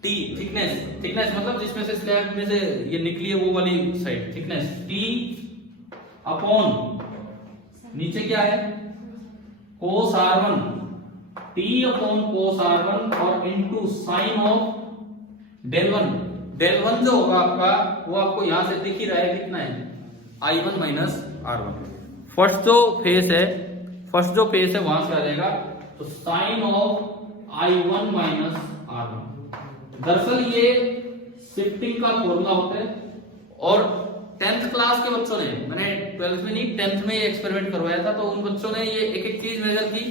T थिकनेस, थिकनेस मतलब जिसमें से स्लैब में से ये निकली है वो वाली साइड, थिकनेस T अपॉन नीचे क्या है cos r1, T upon cos r1 और into sine of del 1। Del 1 जो होगा आपका वो आपको यहां से दिख ही रहा है कितना है, I1 माइनस R1। फर्स्ट जो फेस है वहां से आ जाएगा, तो sign of I1 minus R1। दरअसल ये शिफ्टिंग का फॉर्मूला होता है, और 10th क्लास के बच्चों ने, मैंने 12th में नहीं 10th में ये एक्सपेरिमेंट करवाया था, तो उन बच्चों ने ये एक एक चीज मेजर की।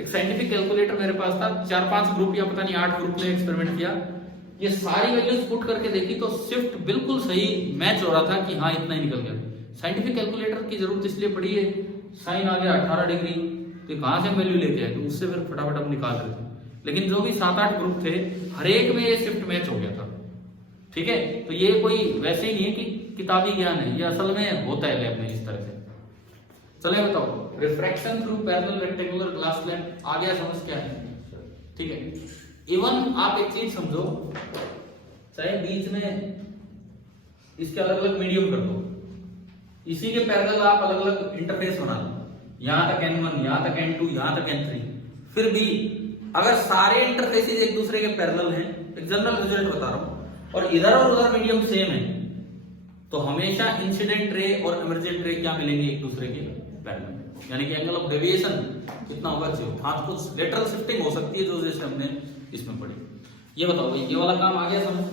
एक साइंटिफिक कैलकुलेटर मेरे पास था, 4-5 ग्रुप या पता नहीं 8 ग्रुप में एक्सपेरिमेंट किया, ये सारी वैल्यूज पुट करके देखी तो शिफ्ट बिल्कुल सही मैच हो रहा था कि हाँ इतना ही निकल गया। साइंटिफिक कैलकुलेटर की जरूरत इसलिए पड़ी है, साइन आ गया 18 डिग्री, तो कहां से हम वैल्यू लेके आए, तो उससे फिर फटाफट हम निकाल रहे थे। लेकिन जो भी 7-8 ग्रुप थे हर एक में ये शिफ्ट मैच हो गया था। ठीक है, तो ये कोई वैसे ही नहीं है कि किताबी ज्ञान है, ये असल में होता है लैब में इस तरह से। चलिए बताओ, refraction through parallel rectangular glass plate आ गया समझ क्या है। ठीक है, इवन आप एक चीज समझो, चाहे बीच में इसके अलग अलग मीडियम कर दो, इसी के पैरेलल आप अलग अलग इंटरफेस बना लो, यहां तक N1, यहां तक N2, यहां तक N3, फिर भी अगर सारे इंटरफेसेस एक दूसरे के पैरेलल हैं, एक जनरल रिजल्ट बता रहा हूं, और इधर और उधर मीडियम सेम है, तो हमेशा इंसिडेंट रे और इमर्जेंट रे क्या मिलेंगे, एक दूसरे के पैरेलल। यानी कि एंगल ऑफ डेविएशन कितना होगा, 0। हाँ, कुछ लेटरल शिफ्टिंग हो सकती है जो जैसे हमने इसमें पढ़ी। ये बताओ ये वाला काम आ गया समझ।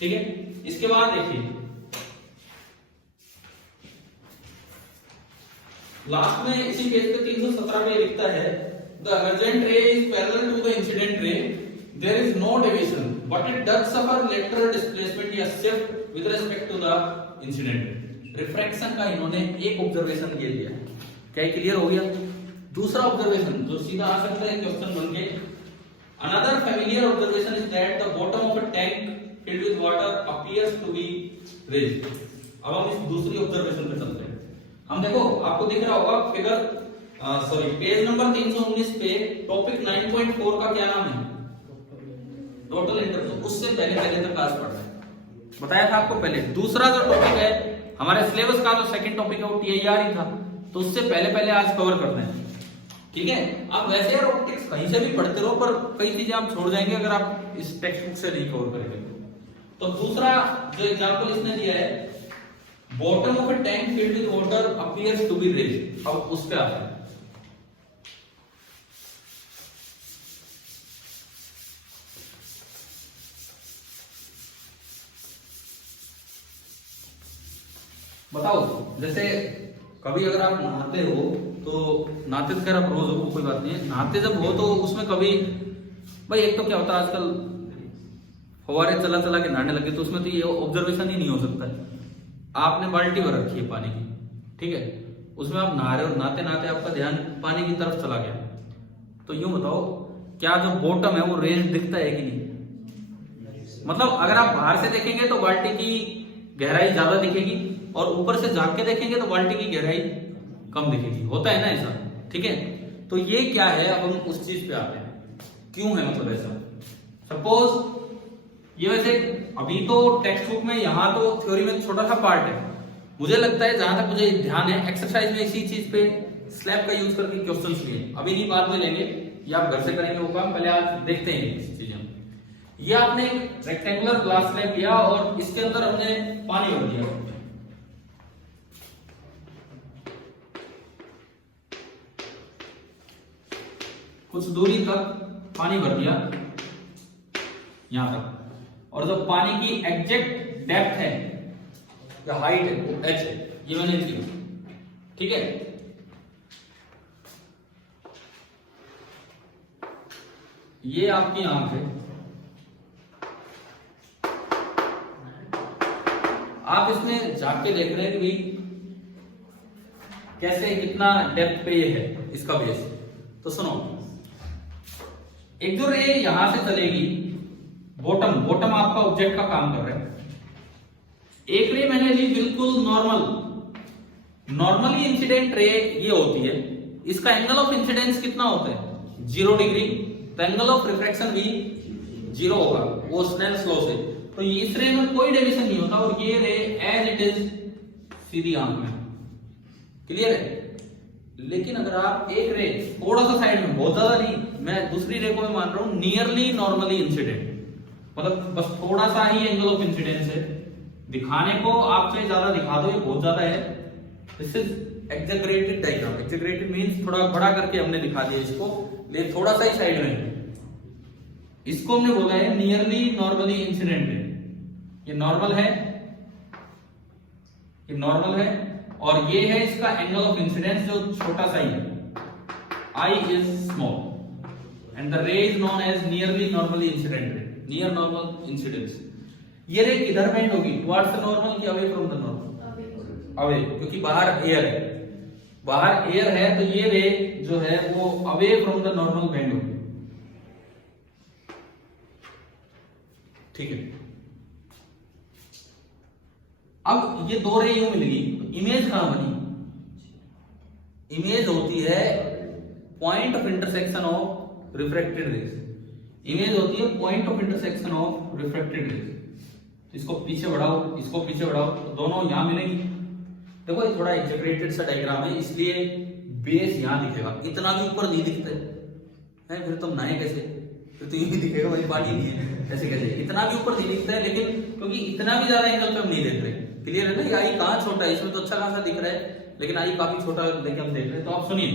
ठीक है, इसके बाद देखिए लास्ट में इसी केस पे 317 में लिखता है, the emergent ray is parallel to the incident ray, there is no deviation but it does suffer lateral displacement या shift with respect to the incident. Refraction का इन्होंने एक ऑब्जर्वेशन ये दिया, क्या क्लियर हो गया। दूसरा ऑब्जर्वेशन जो सीधा आ सकता है क्वेश्चन बन के, another familiar observation is that the bottom of a tank filled with water appears to be raised। अब हम इस दूसरी ऑब्जर्वेशन पे चलते हैं। हम देखो आपको दिख रहा होगा फिगर, सॉरी पेज नंबर 319 पे टॉपिक 9.4 का क्या नाम है, टोटल इंटरवल। उससे पहले तक क्लास पढ़ रहे हैं, बताया था आपको पहले। दूसरा जो टॉपिक है हमारे सिलेबस का, जो सेकंड टॉपिक है वो TIR ही था, तो उससे पहले आज कवर करते हैं। ठीक है, आप वैसे यार ऑप्टिक्स कहीं से भी पढ़ते रहो, पर कई चीजें आप छोड़ जाएंगे अगर आप इस टेक्स्ट बुक से नहीं कवर करेंगे। तो दूसरा जो एग्जांपल इसने दिया है, bottom of a tank filled with water appears to be raised. अब उस पे आते हैं। बताओ, जैसे कभी अगर आप नहाते हो, तो नहाते तो खैर आप रोज हो कोई बात नहीं है, नहाते जब हो तो उसमें कभी भाई एक तो क्या होता है आजकल फवारे चला के नहाने लगे, तो उसमें तो ये ऑब्जर्वेशन ही नहीं हो सकता है। आपने बाल्टी भर रखी है पानी की, ठीक है, उसमें आप नहा रहे हो, नहाते नहाते आपका ध्यान पानी की तरफ चला गया, तो यूं बताओ क्या जो बॉटम है वो रेंज दिखता है कि नहीं। मतलब अगर आप बाहर से देखेंगे तो बाल्टी की गहराई ज्यादा दिखेगी, और ऊपर से झांक के देखेंगे तो बाल्टी की गहराई कम दिखेगी, होता है ना ऐसा। ठीक है, तो ये क्या है, अब हम उस चीज पे आते हैं, क्यों है मतलब ऐसा। सपोज ये वैसे अभी तो टेक्स्ट बुक में, यहाँ तो थ्योरी में छोटा सा पार्ट है, मुझे लगता है जहां तक मुझे ध्यान है एक्सरसाइज में इसी चीज पे स्लैब का यूज करके क्वेश्चंस लिए, अभी नहीं बाद में लेंगे, या आप घर से करेंगे वो काम, पहले आज देखते हैं इस चीजें। ये आपने एक रेक्टेंगुलर ग्लास स्लैब लिया और इसके अंदर हमने पानी भर दिया, कुछ दूरी तक पानी भर दिया यहां तक, और जो पानी की एग्जैक्ट डेप्थ है या हाइट है वो h है, ये मैंने लिखी। ठीक है, ये आपकी आंख है, आप इसमें जाके देख रहे हैं कि भाई कैसे कितना डेप्थ पे ये है इसका बेस। तो सुनो, एक जो रे यहां से चलेगी, बॉटम आपका ऑब्जेक्ट का काम कर रहा है, एक रे मैंने ली बिल्कुल नॉर्मल नॉर्मली इंसिडेंट रे ये होती है, इसका एंगल ऑफ इंसिडेंस कितना होता है 0 डिग्री, तो एंगल ऑफ रिफ्रैक्शन भी 0 होगा वो स्नेल्स लॉ से। तो इस रे में कोई डेविएशन नहीं होता और ये रे एज इट इज सीधी आंख में, क्लियर है। लेकिन अगर आप एक रे थोड़ा सा साइड में, बहुत ज्यादा नहीं, मैं दूसरी रे को मैं मान रहा हूं नियरली नॉर्मली इंसिडेंट, मतलब बस थोड़ा सा ही एंगल ऑफ इंसिडेंस है, दिखाने को आप चाहे ज्यादा दिखा दो, ये बहुत ज्यादा है। दिस इज एक्सैगरेटेड डायग्राम, एक्सैगरेटेड मींस थोड़ा बड़ा करके हमने दिखा दिया इसको, लेकिन थोड़ा सा ही साइड में, इसको हमने बोला है नियरली नॉर्मली इंसिडेंट रे। ये नॉर्मल है, ये नॉर्मल है, और ये है इसका एंगल ऑफ इंसिडेंस जो छोटा सा ही है, I is small and the ray is known as nearly normally incident ray, near normal incidence। ये रे किधर बेंड होगी, towards the normal कि away from the normal, away, क्योंकि बाहर एयर है, बाहर एयर है, तो ये रे जो है वो away from the normal bend होगी, ठीक है। अब ये दो रे यूं मिल गई, इमेज कहां बनी, इमेज होती है point of intersection of refracted rays, image होती है point of intersection of refracted rays. इसको पीछे बढ़ाओ, इसको पीछे बढ़ाओ, तो दोनों यहां मिलेंगी। देखो ये थोड़ा एक्सैगरेटेड सा डायग्राम है, इसलिए बेस यहां दिखेगा, इतना भी ऊपर नहीं दिखता है, फिर तुम नहाए कैसे, फिर तो यही दिखेगा, वही पानी नहीं है, ऐसे कैसे, इतना भी ऊपर नहीं दिखता है, लेकिन क्योंकि इतना भी ज्यादा एंगल पे हम नहीं देख रहे, क्लियर है ना। ये आई कहां छोटा है, इसमें तो अच्छा खासा दिख रहा है, लेकिन आई काफी छोटा लेके हम देख रहे हैं। तो आप सुनिए,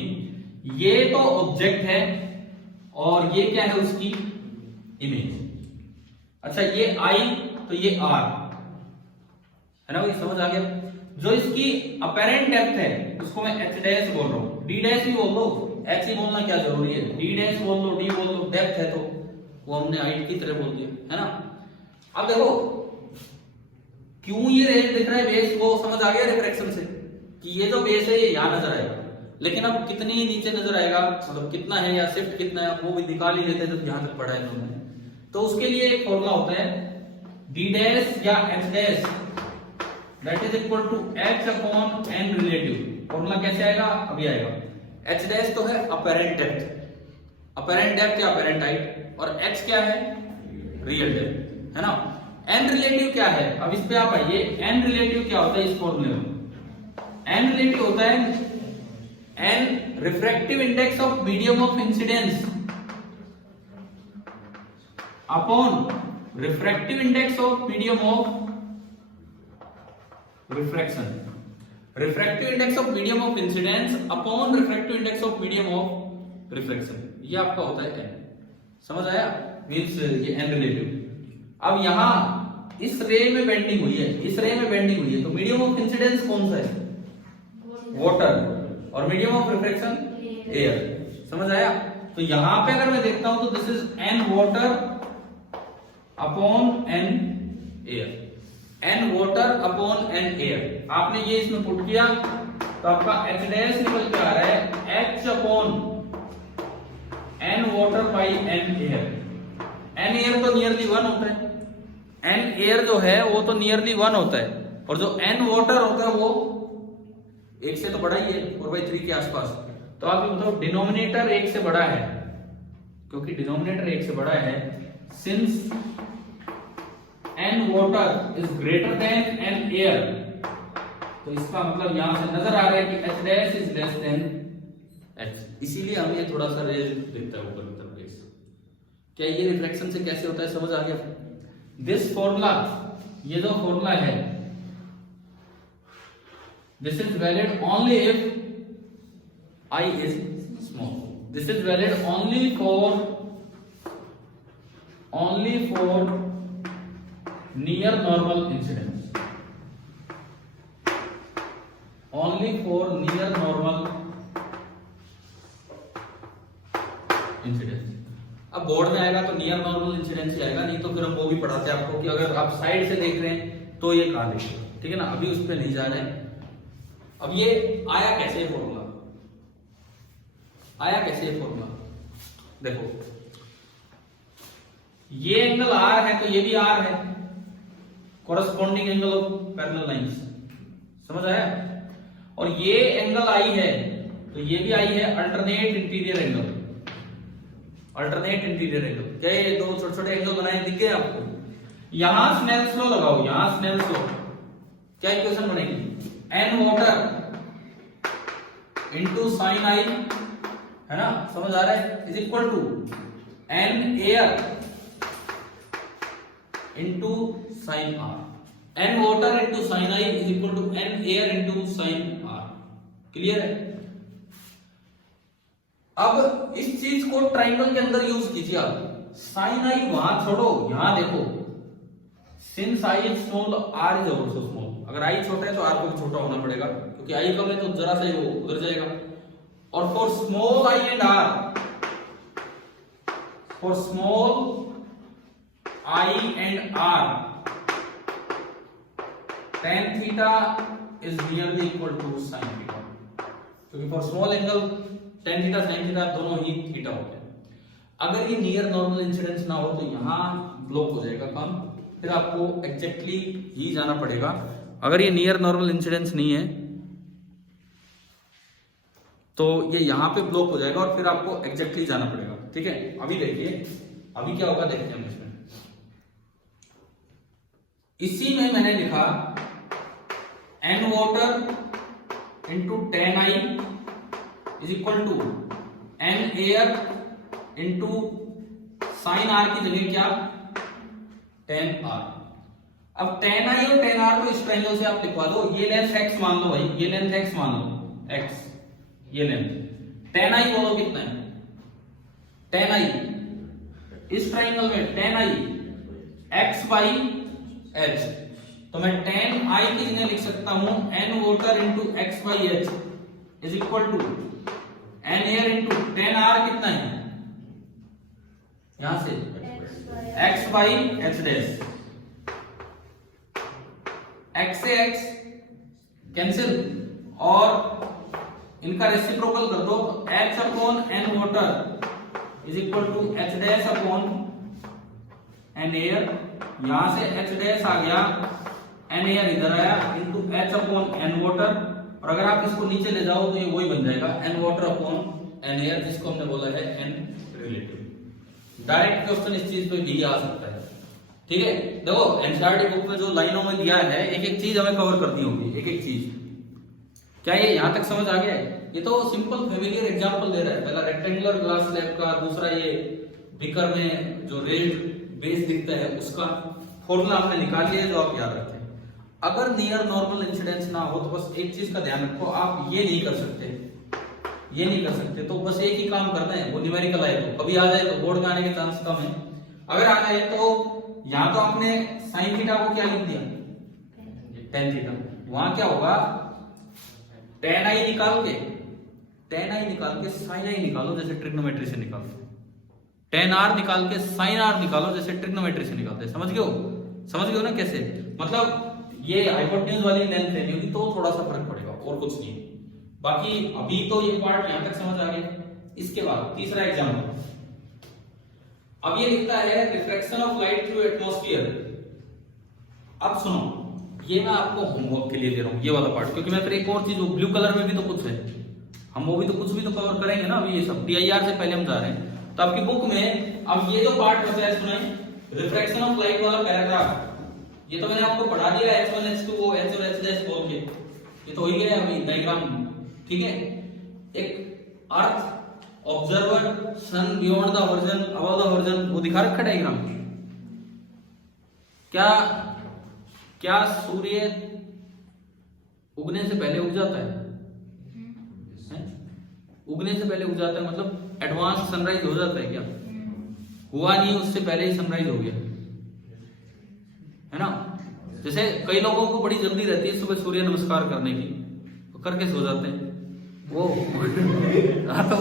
ये तो ऑब्जेक्ट है और ये क्या है उसकी इमेज। अच्छा ये आई तो ये आर है ना, वही समझ आ गया। जो इसकी अपेरेंट डेप्थ है उसको मैं एच डैश बोल रहा हूं, डी डैश भी बोल लो, एच ही बोलना क्या जरूरी है, डी डैश बोल लो, डी बोल लो, डेप्थ है तो वो हमने हाइट की तरह बोल दिया, है ना। अब देखो क्यों ये रेंज दिख रहा है, बेस को समझ आ गया रिफ्रैक्शन से कि ये जो बेस है ये यहां नजर आएगा, लेकिन अब कितनी नीचे नजर आएगा, मतलब कितना है या शिफ्ट कितना है, वो भी निकाल ही लेते हैं जब यहां तक पढ़ा है तुमने। तो उसके लिए एक फॉर्मूला होता है डी डैश या H dash that is equal to H upon N relative. Formula कैसे आएगा, अभी आएगा। एच डैश तो है अपेरेंट डेप्थ, अपेरेंट डेप्थ या अपेरेंट हाइट, और एच क्या है, रियल डेप्थ, है ना। एन रिलेटिव क्या है, अब इस पे आप आइए, एन रिलेटिव क्या होता है इस फॉर्मूले में, एन रिलेटिव होता है N refractive index of medium of incidence upon refractive index of medium of refraction, refractive index of medium of incidence upon refractive index of medium of reflection, ये आपका होता है एन। समझ आया, मींस ये N relative. अब यहां इस रे में बेंडिंग हुई है, इस रे में बेंडिंग हुई है, तो मीडियम ऑफ इंसिडेंस कौन सा है, वाटर, और मीडियम ऑफ रिफ्लेक्शन एयर। समझ आया। तो यहां पे अगर मैं देखता हूं तो this is N water upon N air, N water upon N air. आपने ये इसमें पुट किया तो आपका एच डैश निकल के आ रहा है H upon N water by N air. N air तो नियरली 1 होता है, एन एयर जो है वो तो नियरली 1 होता है, और जो एन वाटर होता है वो 1 से तो बड़ा ही है, 4/3 के आसपास। तो आप ये बताओ डिनोमिनेटर 1 से बड़ा है, क्योंकि डिनोमिनेटर 1 से बड़ा है, since N water is greater than N air, तो इसका मतलब यहां से नजर आ रहा है कि H dash is less than H, इसीलिए हम ये थोड़ा सा रेज दिखता है ऊपर की तरफ। क्या ये रिफ्लेक्शन से कैसे होता है, समझ आ गया। दिस फॉर्मूला, ये जो फॉर्मूला है, this is valid only if I is small, this is valid only for near normal incidence, only for near normal incidence. अब बोर्ड में आएगा तो नियर नॉर्मल इंसिडेंस ही आएगा, नहीं तो फिर हम वो भी पढ़ाते हैं आपको कि अगर आप साइड से देख रहे हैं तो ये कहां देखें, ठीक है ना। अभी उस पर नहीं जा रहे हैं। अब ये आया कैसे फॉर्मूला, आया कैसे फॉर्मूला, देखो ये एंगल आर है तो ये भी आर है, corresponding angle of parallel lines. समझ आया। और ये एंगल आई है तो ये भी आई है alternate interior angle. Alternate interior angle, क्या ये दो छोटे छोटे एंगल बनाए दिख गए आपको? यहां स्नेल्स लॉ लगाओ, यहां स्नेल्स लॉ, क्या इक्वेशन बनेगी? N water into sine I, है ना, समझ आ रहा है, is equal to N air into sine R. N water into sine I is equal to N air into sine R. Clear है? अब इस चीज को ट्राइंगल के अंदर यूज कीजिए आप। साइन आई वहां छोड़ो, यहां देखो, since I is small R is also small. अगर आई छोटा है तो आर को भी छोटा होना पड़ेगा, क्योंकि आई कम है तो जरा सा ही वो उधर जाएगा। और for small I and R, for small I and R, tan theta is nearly equal to sin theta, क्योंकि for small angle tan theta sin theta दोनों ही थीटा होते हैं। अगर ये नियर नॉर्मल इंसिडेंस ना हो तो यहां ब्लॉक हो जाएगा काम, फिर आपको एग्जैक्टली ही जाना पड़ेगा। अगर ये नियर नॉर्मल इंसिडेंस नहीं है तो ये यहां पे ब्लॉक हो जाएगा और फिर आपको एग्जैक्टली जाना पड़ेगा। ठीक है, अभी देखिए अभी क्या होगा, देखते हैं हम इसमें। इसी में मैंने लिखा N water into tan I is equal to N air into sine R की जगह क्या, टेन आर। अब टेन आई और टेन आर को इस ट्रायंगल से आप लिखवा दो। ये लेंथ एक्स मान लो भाई, ये लेंथ एक्स मान लो, एक्स ये लेंथ। टेन आई बोलो कितना है, टेन आई इस ट्रायंगल में tan I X by H, तो मैं टेन आई की जगह लिख सकता हूं N water into X by H is equal to N air into tan R कितना है यहां से X by H dash. X से एक्स कैंसिल और इनका रेसिप्रोकल कर दो, H upon N water is equal to H dash upon N air. यहां से एच डैश आ गया, एन एयर इधर आया into H upon N water, और अगर आप इसको नीचे ले जाओ तो ये वही बन जाएगा N water upon N air, जिसको हमने बोला है एन रिलेटिव। डायरेक्ट क्वेश्चन इस चीज पे भी आ सकता है। ठीक है, देखो एनसीईआरटी बुक में जो लाइनों में दिया है एक एक चीज हमें कवर करनी होगी, एक एक चीज। क्या ये यहां तक समझ आ गया है? ये तो सिंपल फेमिलियर एग्जांपल दे रहा है। पहला रेक्टेंगुलर ग्लास स्लैब का, दूसरा ये बीकर में जो रेड बेस दिखता है उसका फॉर्मूला हमने निकाल लिया है, जो आप याद रखें। अगर नियर नॉर्मल इंसिडेंस ना हो तो बस एक चीज का ध्यान रखो, आप ये नहीं कर सकते, ये नहीं कर सकते, तो बस एक ही काम करना है, वो न्यूमेरिकल आए तो कभी आ जाए तो बोर्ड में आने के चांस कम है। अगर आ जाए तो यहां तो आपने साइन थीटा को क्या लिख दिया, टेन थीटा, वहां क्या होगा टेन आई निकाल के, टेन आई निकाल के साइन आई निकालो जैसे ट्रिग्नोमेट्री से निकालते हैं, टेन आर निकाल के साइन आर निकालो जैसे ट्रिग्नोमेट्री से निकालते हैं। समझ गए हो ना कैसे? मतलब ये हाइपोटेन्यूज वाली लेंथ है क्योंकि तो थोड़ा सा फर्क पड़ेगा और कुछ नहीं। बाकी अभी तो ये पार्ट यहां तक समझ आ गया। इसके बाद तीसरा एग्जाम्पल, अब ये लिखता है refraction of light through atmosphere. अब सुनो, ये मैं आपको होमवर्क के लिए दे रहा हूं ये वाला पार्ट, क्योंकि मैं फिर एक और चीज, ब्लू कलर में भी तो कुछ है, हम वो भी तो कुछ भी तो कवर करेंगे ना। अभी ये सब टीआईआर से पहले हम जा रहे हैं, तो आपकी बुक में अब ये जो पार्ट बचा है सुनाई, रिफ्रैक्शन ऑफ लाइट वाला पैराग्राफ, ये तो मैंने आपको पढ़ा दिया H1 H2 H और H' बोल के, ये तो हो ही गया अभी डायग्राम। ठीक है, एक earth observer sun beyond the horizon above the horizon, वो दिखा रखा डायग्राम। क्या सूर्य उगने से पहले उग जाता है? उगने से पहले उग जाता है मतलब एडवांस सनराइज हो जाता है क्या? हुआ नहीं, उससे पहले ही सनराइज हो गया, है ना। जैसे कई लोगों को बड़ी जल्दी रहती है सुबह सूर्य नमस्कार करने की, तो करके सो जाते हैं वो हाँ, तो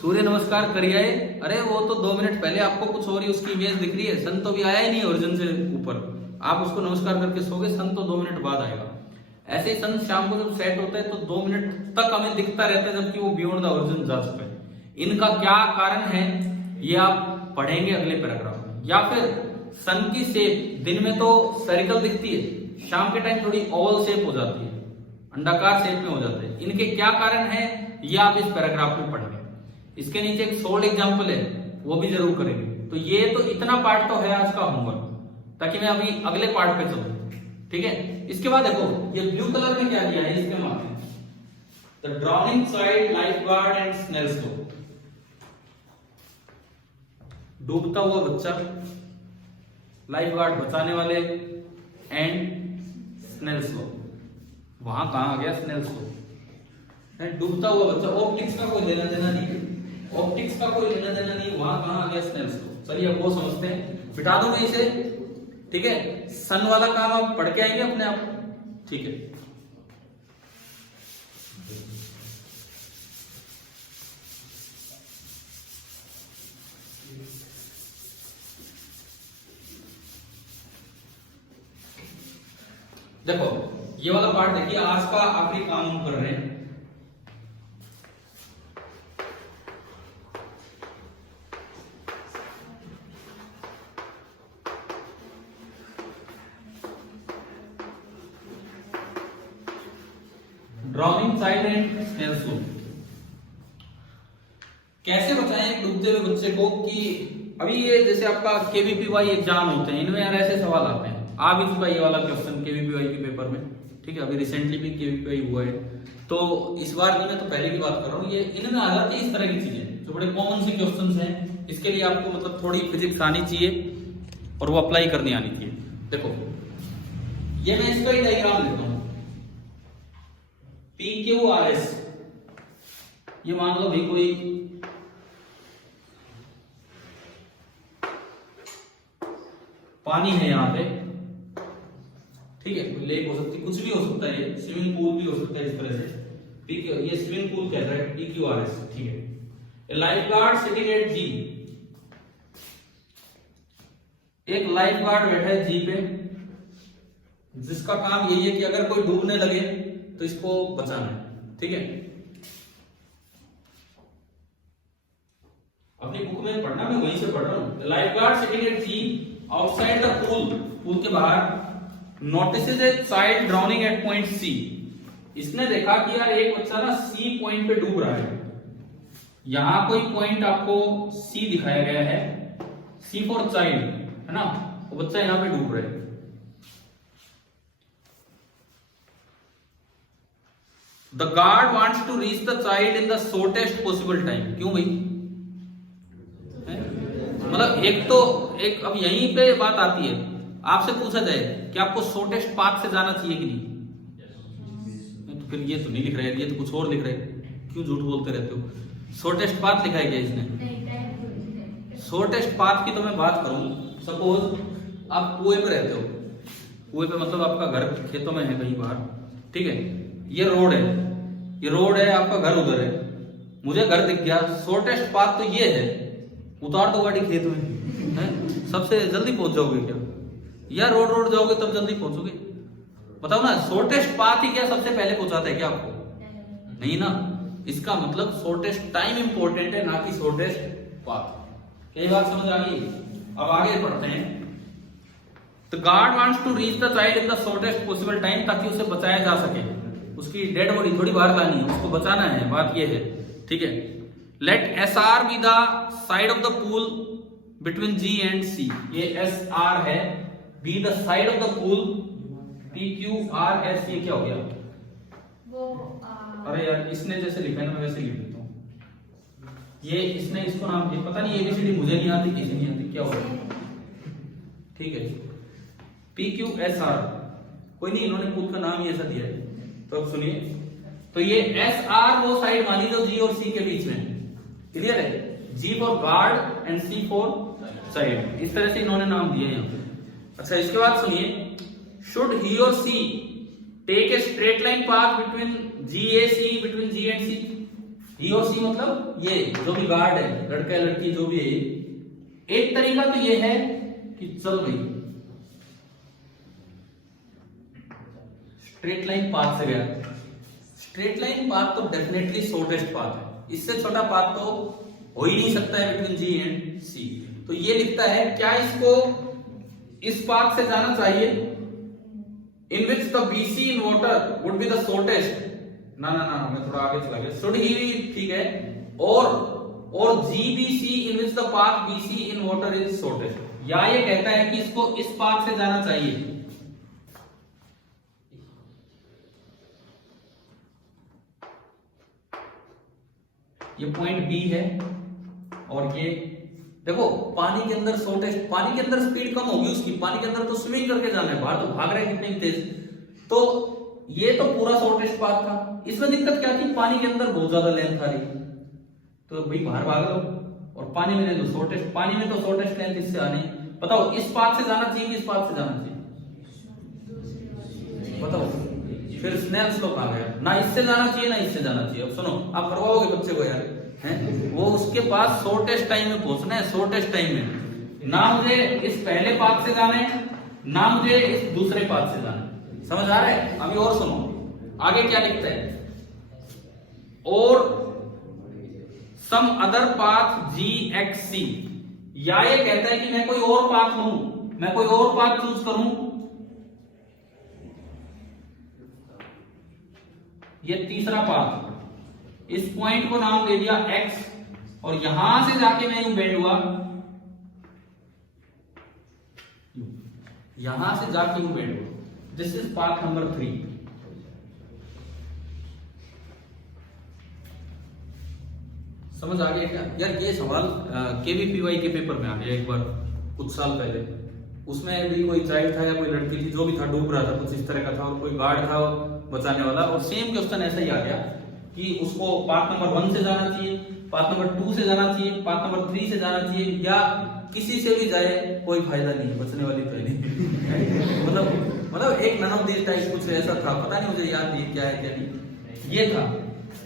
सूर्य नमस्कार करिए, अरे वो तो 2 मिनट पहले आपको कुछ हो रही उसकी इमेज दिख रही है, सन तो भी आया ही नहीं ओरिजिन से ऊपर, आप उसको नमस्कार करके सोगे, सन तो 2 मिनट बाद आएगा। ऐसे ही सन शाम को जब सेट होता है तो 2 मिनट तक हमें दिखता रहता है, जबकि वो बियॉन्ड द ओरिजिन जा चुका है। इनका क्या कारण है ये आप पढ़ेंगे अगले पैराग्राफ में। या फिर सन की शेप दिन में तो स्फेरिकल दिखती है, शाम के टाइम थोड़ी ओवल शेप हो जाती है, अंडाकार शेप में हो जाते हैं। इनके क्या कारण है ये आप इस पैराग्राफ में पढ़ेंगे। इसके नीचे एक सोल्ड एग्जांपल है, वो भी जरूर करेंगे। तो ये तो इतना पार्ट तो है आज का होमवर्क, ताकि मैं अभी अगले पार्ट पे चलूं, ठीक है। इसके बाद देखो ये ब्लू कलर में क्या दिया है, इसके marks the drowning child, lifeguard and Snell's law. डूबता हुआ बच्चा, लाइफ गार्ड बचाने वाले, एंड स्नेल्स लॉ। वहां कहां आ गया स्नेल्स लॉ? डूबता हुआ बच्चा, ऑप्टिक्स का कोई लेना देना नहीं, ऑप्टिक्स का कोई लेना देना नहीं, वहां कहां आ गया स्नेल्स लॉ। चलिए अब वो समझते हैं, बिठा दूंगा इसे, ठीक है। सन वाला काम आप पढ़ के आएंगे अपने आप, ठीक है। देखो ये वाला पार्ट देखिए, आज का आखिरी काम हम कर रहे हैं। Drowning child and Snell's law. कैसे बचाएं डूबते हुए बच्चे को, कि अभी ये जैसे आपका केवीपीवाई एग्जाम होते हैं, इनमें यार ऐसे सवाल आते हैं। आ भी चुका ये वाला क्वेश्चन केवीपीवाई के पेपर में, ठीक है। अभी रिसेंटली भी केवीपीवाई हुआ है, तो इस बार नहीं, मैं तो पहले की बात कर रहा हूँ। ये इनमें आ जाती है इस तरह की चीजें जो बड़े कॉमन से क्वेश्चंस हैं। इसके लिए आपको मतलब थोड़ी फिजिक्स आनी चाहिए और वो अप्लाई करनी आनी चाहिए। देखो ये मैं इसका ही डायग्राम लेता हूँ, PQRS। ये मान लो भाई कोई पानी है यहाँ पे, ठीक है। कोई लेक हो सकती है, कुछ भी हो सकता है, ये स्विमिंग पूल भी हो सकता है इस तरह से। ये स्विमिंग पूल कह रहा है PQRS, ठीक है। Life guard sitting at G, एक लाइफ गार्ड बैठा है G पे, जिसका काम यही है कि अगर कोई डूबने लगे तो इसको बचाना है, ठीक है। अपनी बुक में पढ़ना, मैं वहीं से पढ़ रहा हूं। Lifeguard sitting at G outside the pool, pool के बाहर, notices a child drowning at point C। इसने देखा कि यार एक बच्चा ना C पॉइंट पे डूब रहा है। यहां कोई पॉइंट आपको C दिखाया गया है, C फॉर चाइल्ड, है ना। वो बच्चा यहां पे डूब रहा है। The guard wants to reach the child in the shortest possible time. क्यों भाई? मतलब एक अब यहीं पे बात आती है, आपसे पूछा जाए कि आपको शॉर्टेस्ट पाथ से जाना चाहिए कि नहीं, तो फिर ये तो नहीं लिख रहे, ये तो कुछ और लिख रहे, क्यों झूठ बोलते रहते हो? शॉर्टेस्ट पाथ लिखा है क्या इसने? शॉर्टेस्ट पाथ की तो मैं बात करूं, सपोज आप कुएं पे रहते हो, कुएं पे मतलब आपका घर खेतों में है कहीं बाहर, ठीक है। ये रोड है, ये रोड है, आपका घर उधर है, मुझे घर दिख गया, शॉर्टेस्ट पाथ तो ये है, उतार दो गाड़ी खेत में, है? सबसे जल्दी पहुंच जाओगे क्या? या रोड जाओगे तब जल्दी पहुंचोगे? बताओ ना, शॉर्टेस्ट पाथ ही क्या सबसे पहले पहुंचाता है क्या आपको? नहीं ना। इसका मतलब शॉर्टेस्ट टाइम इंपॉर्टेंट है, ना कि शॉर्टेस्ट पाथ। यही बात समझ आ गई? अब आगे पढ़ते हैं। The guard wants to reach the child in the shortest possible time, ताकि उसे बचाया जा सके। उसकी डेड बॉडी थोड़ी बाहर लानी है, उसको बचाना है, बात ये है, ठीक है। Let SR be the side of the pool between G and C। ये SR है, be the side of the pool, PQRS। ये क्या हो गया? वो अरे यार इसने जैसे लिखा है ना, मैं वैसे लिख देता हूँ। ये इसने इसको नाम दिया, पता नहीं ABCD मुझे नहीं आती, किसी नहीं आती, क्या हो गया? ठीक है, PQSR। कोई नहीं, इन्होंने पूल का नाम ही ऐसा दिया है। तो अब सुनिए, तो ये SR वो साइड मानी जो G और C के बीच में, क्लियर है? G for guard and C for child, इस तरह से इन्होंने नाम दिए यहाँ पे। अच्छा, इसके बाद सुनिए, should he or C take a straight line path between GAC, between G and C। He or C मतलब ये जो भी गार्ड है, लड़का लड़की जो भी है, एक तरीका तो ये है कि चल भाई स्ट्रेट लाइन पाथ से गया। स्ट्रेट लाइन पाथ तो डेफिनेटली शॉर्टेस्ट पाथ है, इससे छोटा पाथ तो हो ही नहीं सकता है बिटवीन G एंड C। तो ये लिखता है क्या इसको इस पाथ से जाना चाहिए, in which the BC in water would be the shortest, ना मैं थोड़ा आगे चला गया, शुड ही, ठीक है, और GBC in which the path BC in water is shortest, या ये कहता है कि इसको इस पाथ से जाना चाहिए, ये पॉइंट B है, और ये देखो पानी के अंदर शॉर्टेस्ट, पानी के अंदर स्पीड कम होगी उसकी, पानी के अंदर तो स्विमिंग करके जाना है, बाहर तो भाग रहा है कितनी तेज, तो ये तो पूरा शॉर्टेस्ट पाथ था। इसमें दिक्कत क्या थी, पानी के अंदर बहुत ज्यादा लेंथ आ रही, तो भाई बाहर भाग लो, और पानी में ले लो शॉर्टेस्ट, पानी में तो शॉर्टेस्ट लेंथ इससे आनी, बताओ इस पाथ से जाना चाहिए कि इस पाथ से जाना चाहिए, बताओ, फिर स्नेल्स लॉ आ गया, ना इससे जाना चाहिए ना इससे जाना चाहिए। अब सुनो, आप करवाओगे बच्चे को यार, हैं वो उसके पास शॉर्टेस्ट टाइम में पहुंचना है, शॉर्टेस्ट टाइम में, ना मुझे इस पहले पाथ से जाना है ना मुझे इस दूसरे पाथ से जाना है, समझ आ रहा है? अभी और सुनो आगे क्या लिखता है, और सम अदर पाथ GXC, या ये कहता है कि मैं कोई और पाथ लूं, मैं कोई और पाथ चूज करूं, ये तीसरा पाथ, इस पॉइंट को नाम दे दिया X, और यहां से जाके मैं यूं बेंड हुआ, यहां से जाके यूं बेंड हुआ, दिस इज पाथ नंबर 3। समझ आ गया क्या यार? ये सवाल KVPY के पेपर में आ गया एक बार कुछ साल पहले, उसमें भी कोई चाइल्ड था या कोई लड़की थी, जो भी था डूब रहा था, कुछ इस तरह का था, और कोई गार्ड था बचाने वाला, और सेम क्वेश्चन ऐसा ही आ गया कि उसको पाथ नंबर 1 से जाना चाहिए, पाथ नंबर 2 से जाना चाहिए, पाथ नंबर 3 से जाना चाहिए, या किसी से भी जाए कोई फायदा नहीं, बचने वाली तो नहीं। मतलब एक नन ऑफ दिस टाइप कुछ ऐसा था, पता नहीं मुझे याद नहीं क्या है क्या नहीं, ये था।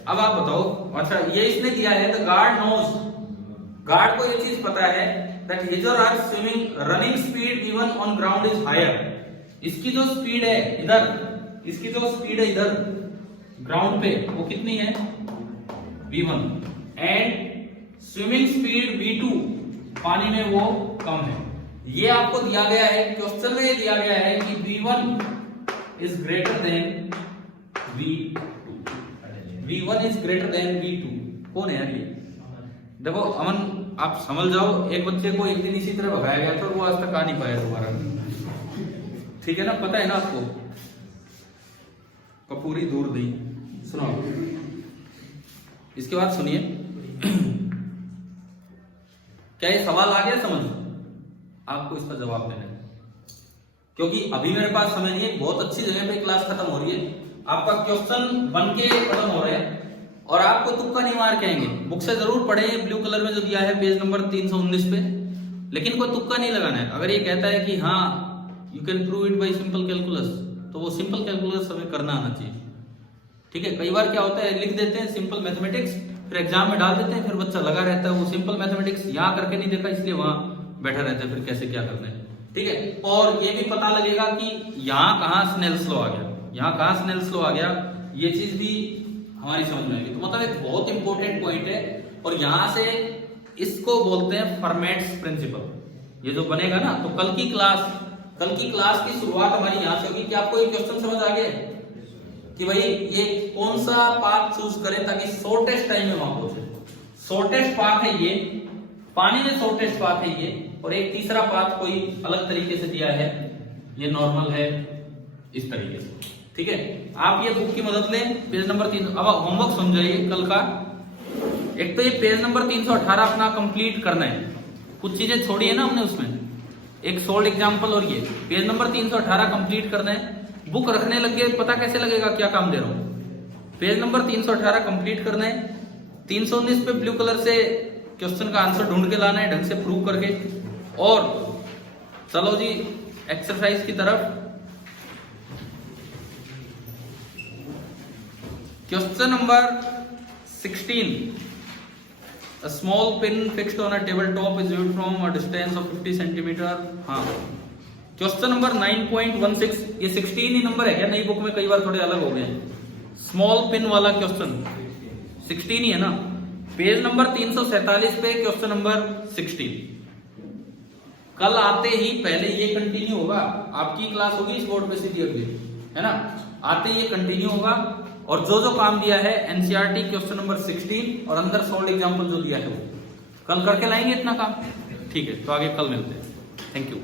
अब आप बताओ, अच्छा ये इसने दिया है द गार्ड नोज, गार्ड को ये चीज पता है दैट हिज और her swimming running speed given on ground is higher, इसकी जो स्पीड है इधर, इसकी जो स्पीड है इधर ग्राउंड पे वो कितनी है V1, and swimming speed V2 पानी में वो कम है। ये आपको दिया गया है क्वेश्चन में, दिया गया है कि V1 is greater then V2, V1 is greater then V2। कौन है यार ये? देखो अमन आप समझ जाओ, एक बच्चे को एक दिन इसी तरह भगाया गया था, वो आज तक आ नहीं पाया दोबारा, ठीक है ना, पता है ना आपको, कपूरी दूर दी। सुनो इसके बाद सुनिए, क्या ये सवाल आ गया समझ? आपको इसका जवाब देना है, क्योंकि अभी मेरे पास समय नहीं है, बहुत अच्छी जगह पे क्लास खत्म हो रही है, आपका क्वेश्चन बन के खत्म हो रहा है, और आपको तुक्का नहीं मार के आएंगे। बुक से जरूर पढ़े, ब्लू कलर में जो दिया है पेज नंबर 319 पे, लेकिन कोई तुक्का नहीं लगाना है। अगर ये कहता है कि हाँ you can prove it by simple calculus, तो वो सिंपल कैलकुलस हमें करना आना चाहिए, ठीक है? कई बार क्या होता है, लिख देते हैं सिंपल मैथमेटिक्स, फिर एग्जाम में डाल देते हैं, फिर बच्चा लगा रहता है, वो सिंपल मैथमेटिक्स यहाँ करके नहीं देखा, इसलिए वहां बैठा रहता है, फिर कैसे क्या करना है, ठीक है? और ये भी पता लगेगा कि यहाँ कहाँ स्नेल्स लॉ आ गया, यहाँ कहाँ स्नेल्स लॉ आ गया, ये चीज भी हमारी समझ में आएगी। तो मतलब एक बहुत इंपॉर्टेंट पॉइंट है, और यहां से इसको बोलते हैं फर्मेट्स प्रिंसिपल। ये जो बनेगा ना, तो कल की क्लास की शुरुआत हमारी यहां से होगी कि आपको ये क्वेश्चन समझ आ गया कि भाई ये कौन सा पाथ चूज करें ताकि शॉर्टेस्ट टाइम में वहां पहुंचे। शॉर्टेस्ट पाथ है ये, पानी में शॉर्टेस्ट पाथ है ये, और एक तीसरा पाथ कोई अलग तरीके से दिया है, ये नॉर्मल है इस तरीके से, ठीक है? आप ये बुक की मदद लें, पेज नंबर 3। अब होमवर्क समझाइए कल का। एक तो ये पेज नंबर 318 अपना कंप्लीट करना है, कुछ चीजें छोड़ी है ना हमने उसमें, एक सोल्ड एग्जांपल, और ये पेज नंबर 318 कंप्लीट करना है। बुक रखने लग गए, पता कैसे लगेगा क्या काम दे रहा हूं? पेज नंबर 318 कंप्लीट करना है, 319 पे ब्लू कलर से क्वेश्चन का आंसर ढूंढ के लाना है, ढंग से प्रूव करके। और चलो जी एक्सरसाइज की तरफ। Question number 16, a small pin fixed on a table top is viewed from a distance of 50 centimeter। हाँ, क्वेश्चन नंबर 9.16, ये 16 ही नंबर है क्या? नई बुक में कई बार थोड़े अलग हो गए हैं। स्मॉल पिन वाला क्वेश्चन 16 ही है ना, पेज नंबर 347 पे क्वेश्चन नंबर 16। कल आते ही पहले ये कंटिन्यू होगा, आपकी क्लास होगी इस बोर्ड पे सीधी अगली, है ना। आते ही ये कंटिन्यू होगा और जो जो काम दिया है एनसीईआरटी क्वेश्चन नंबर 16 और अंदर सॉल्व एग्जाम्पल जो दिया है वो कल करके लाएंगे इतना काम। ठीक है, तो आगे कल मिलते हैं। Thank you.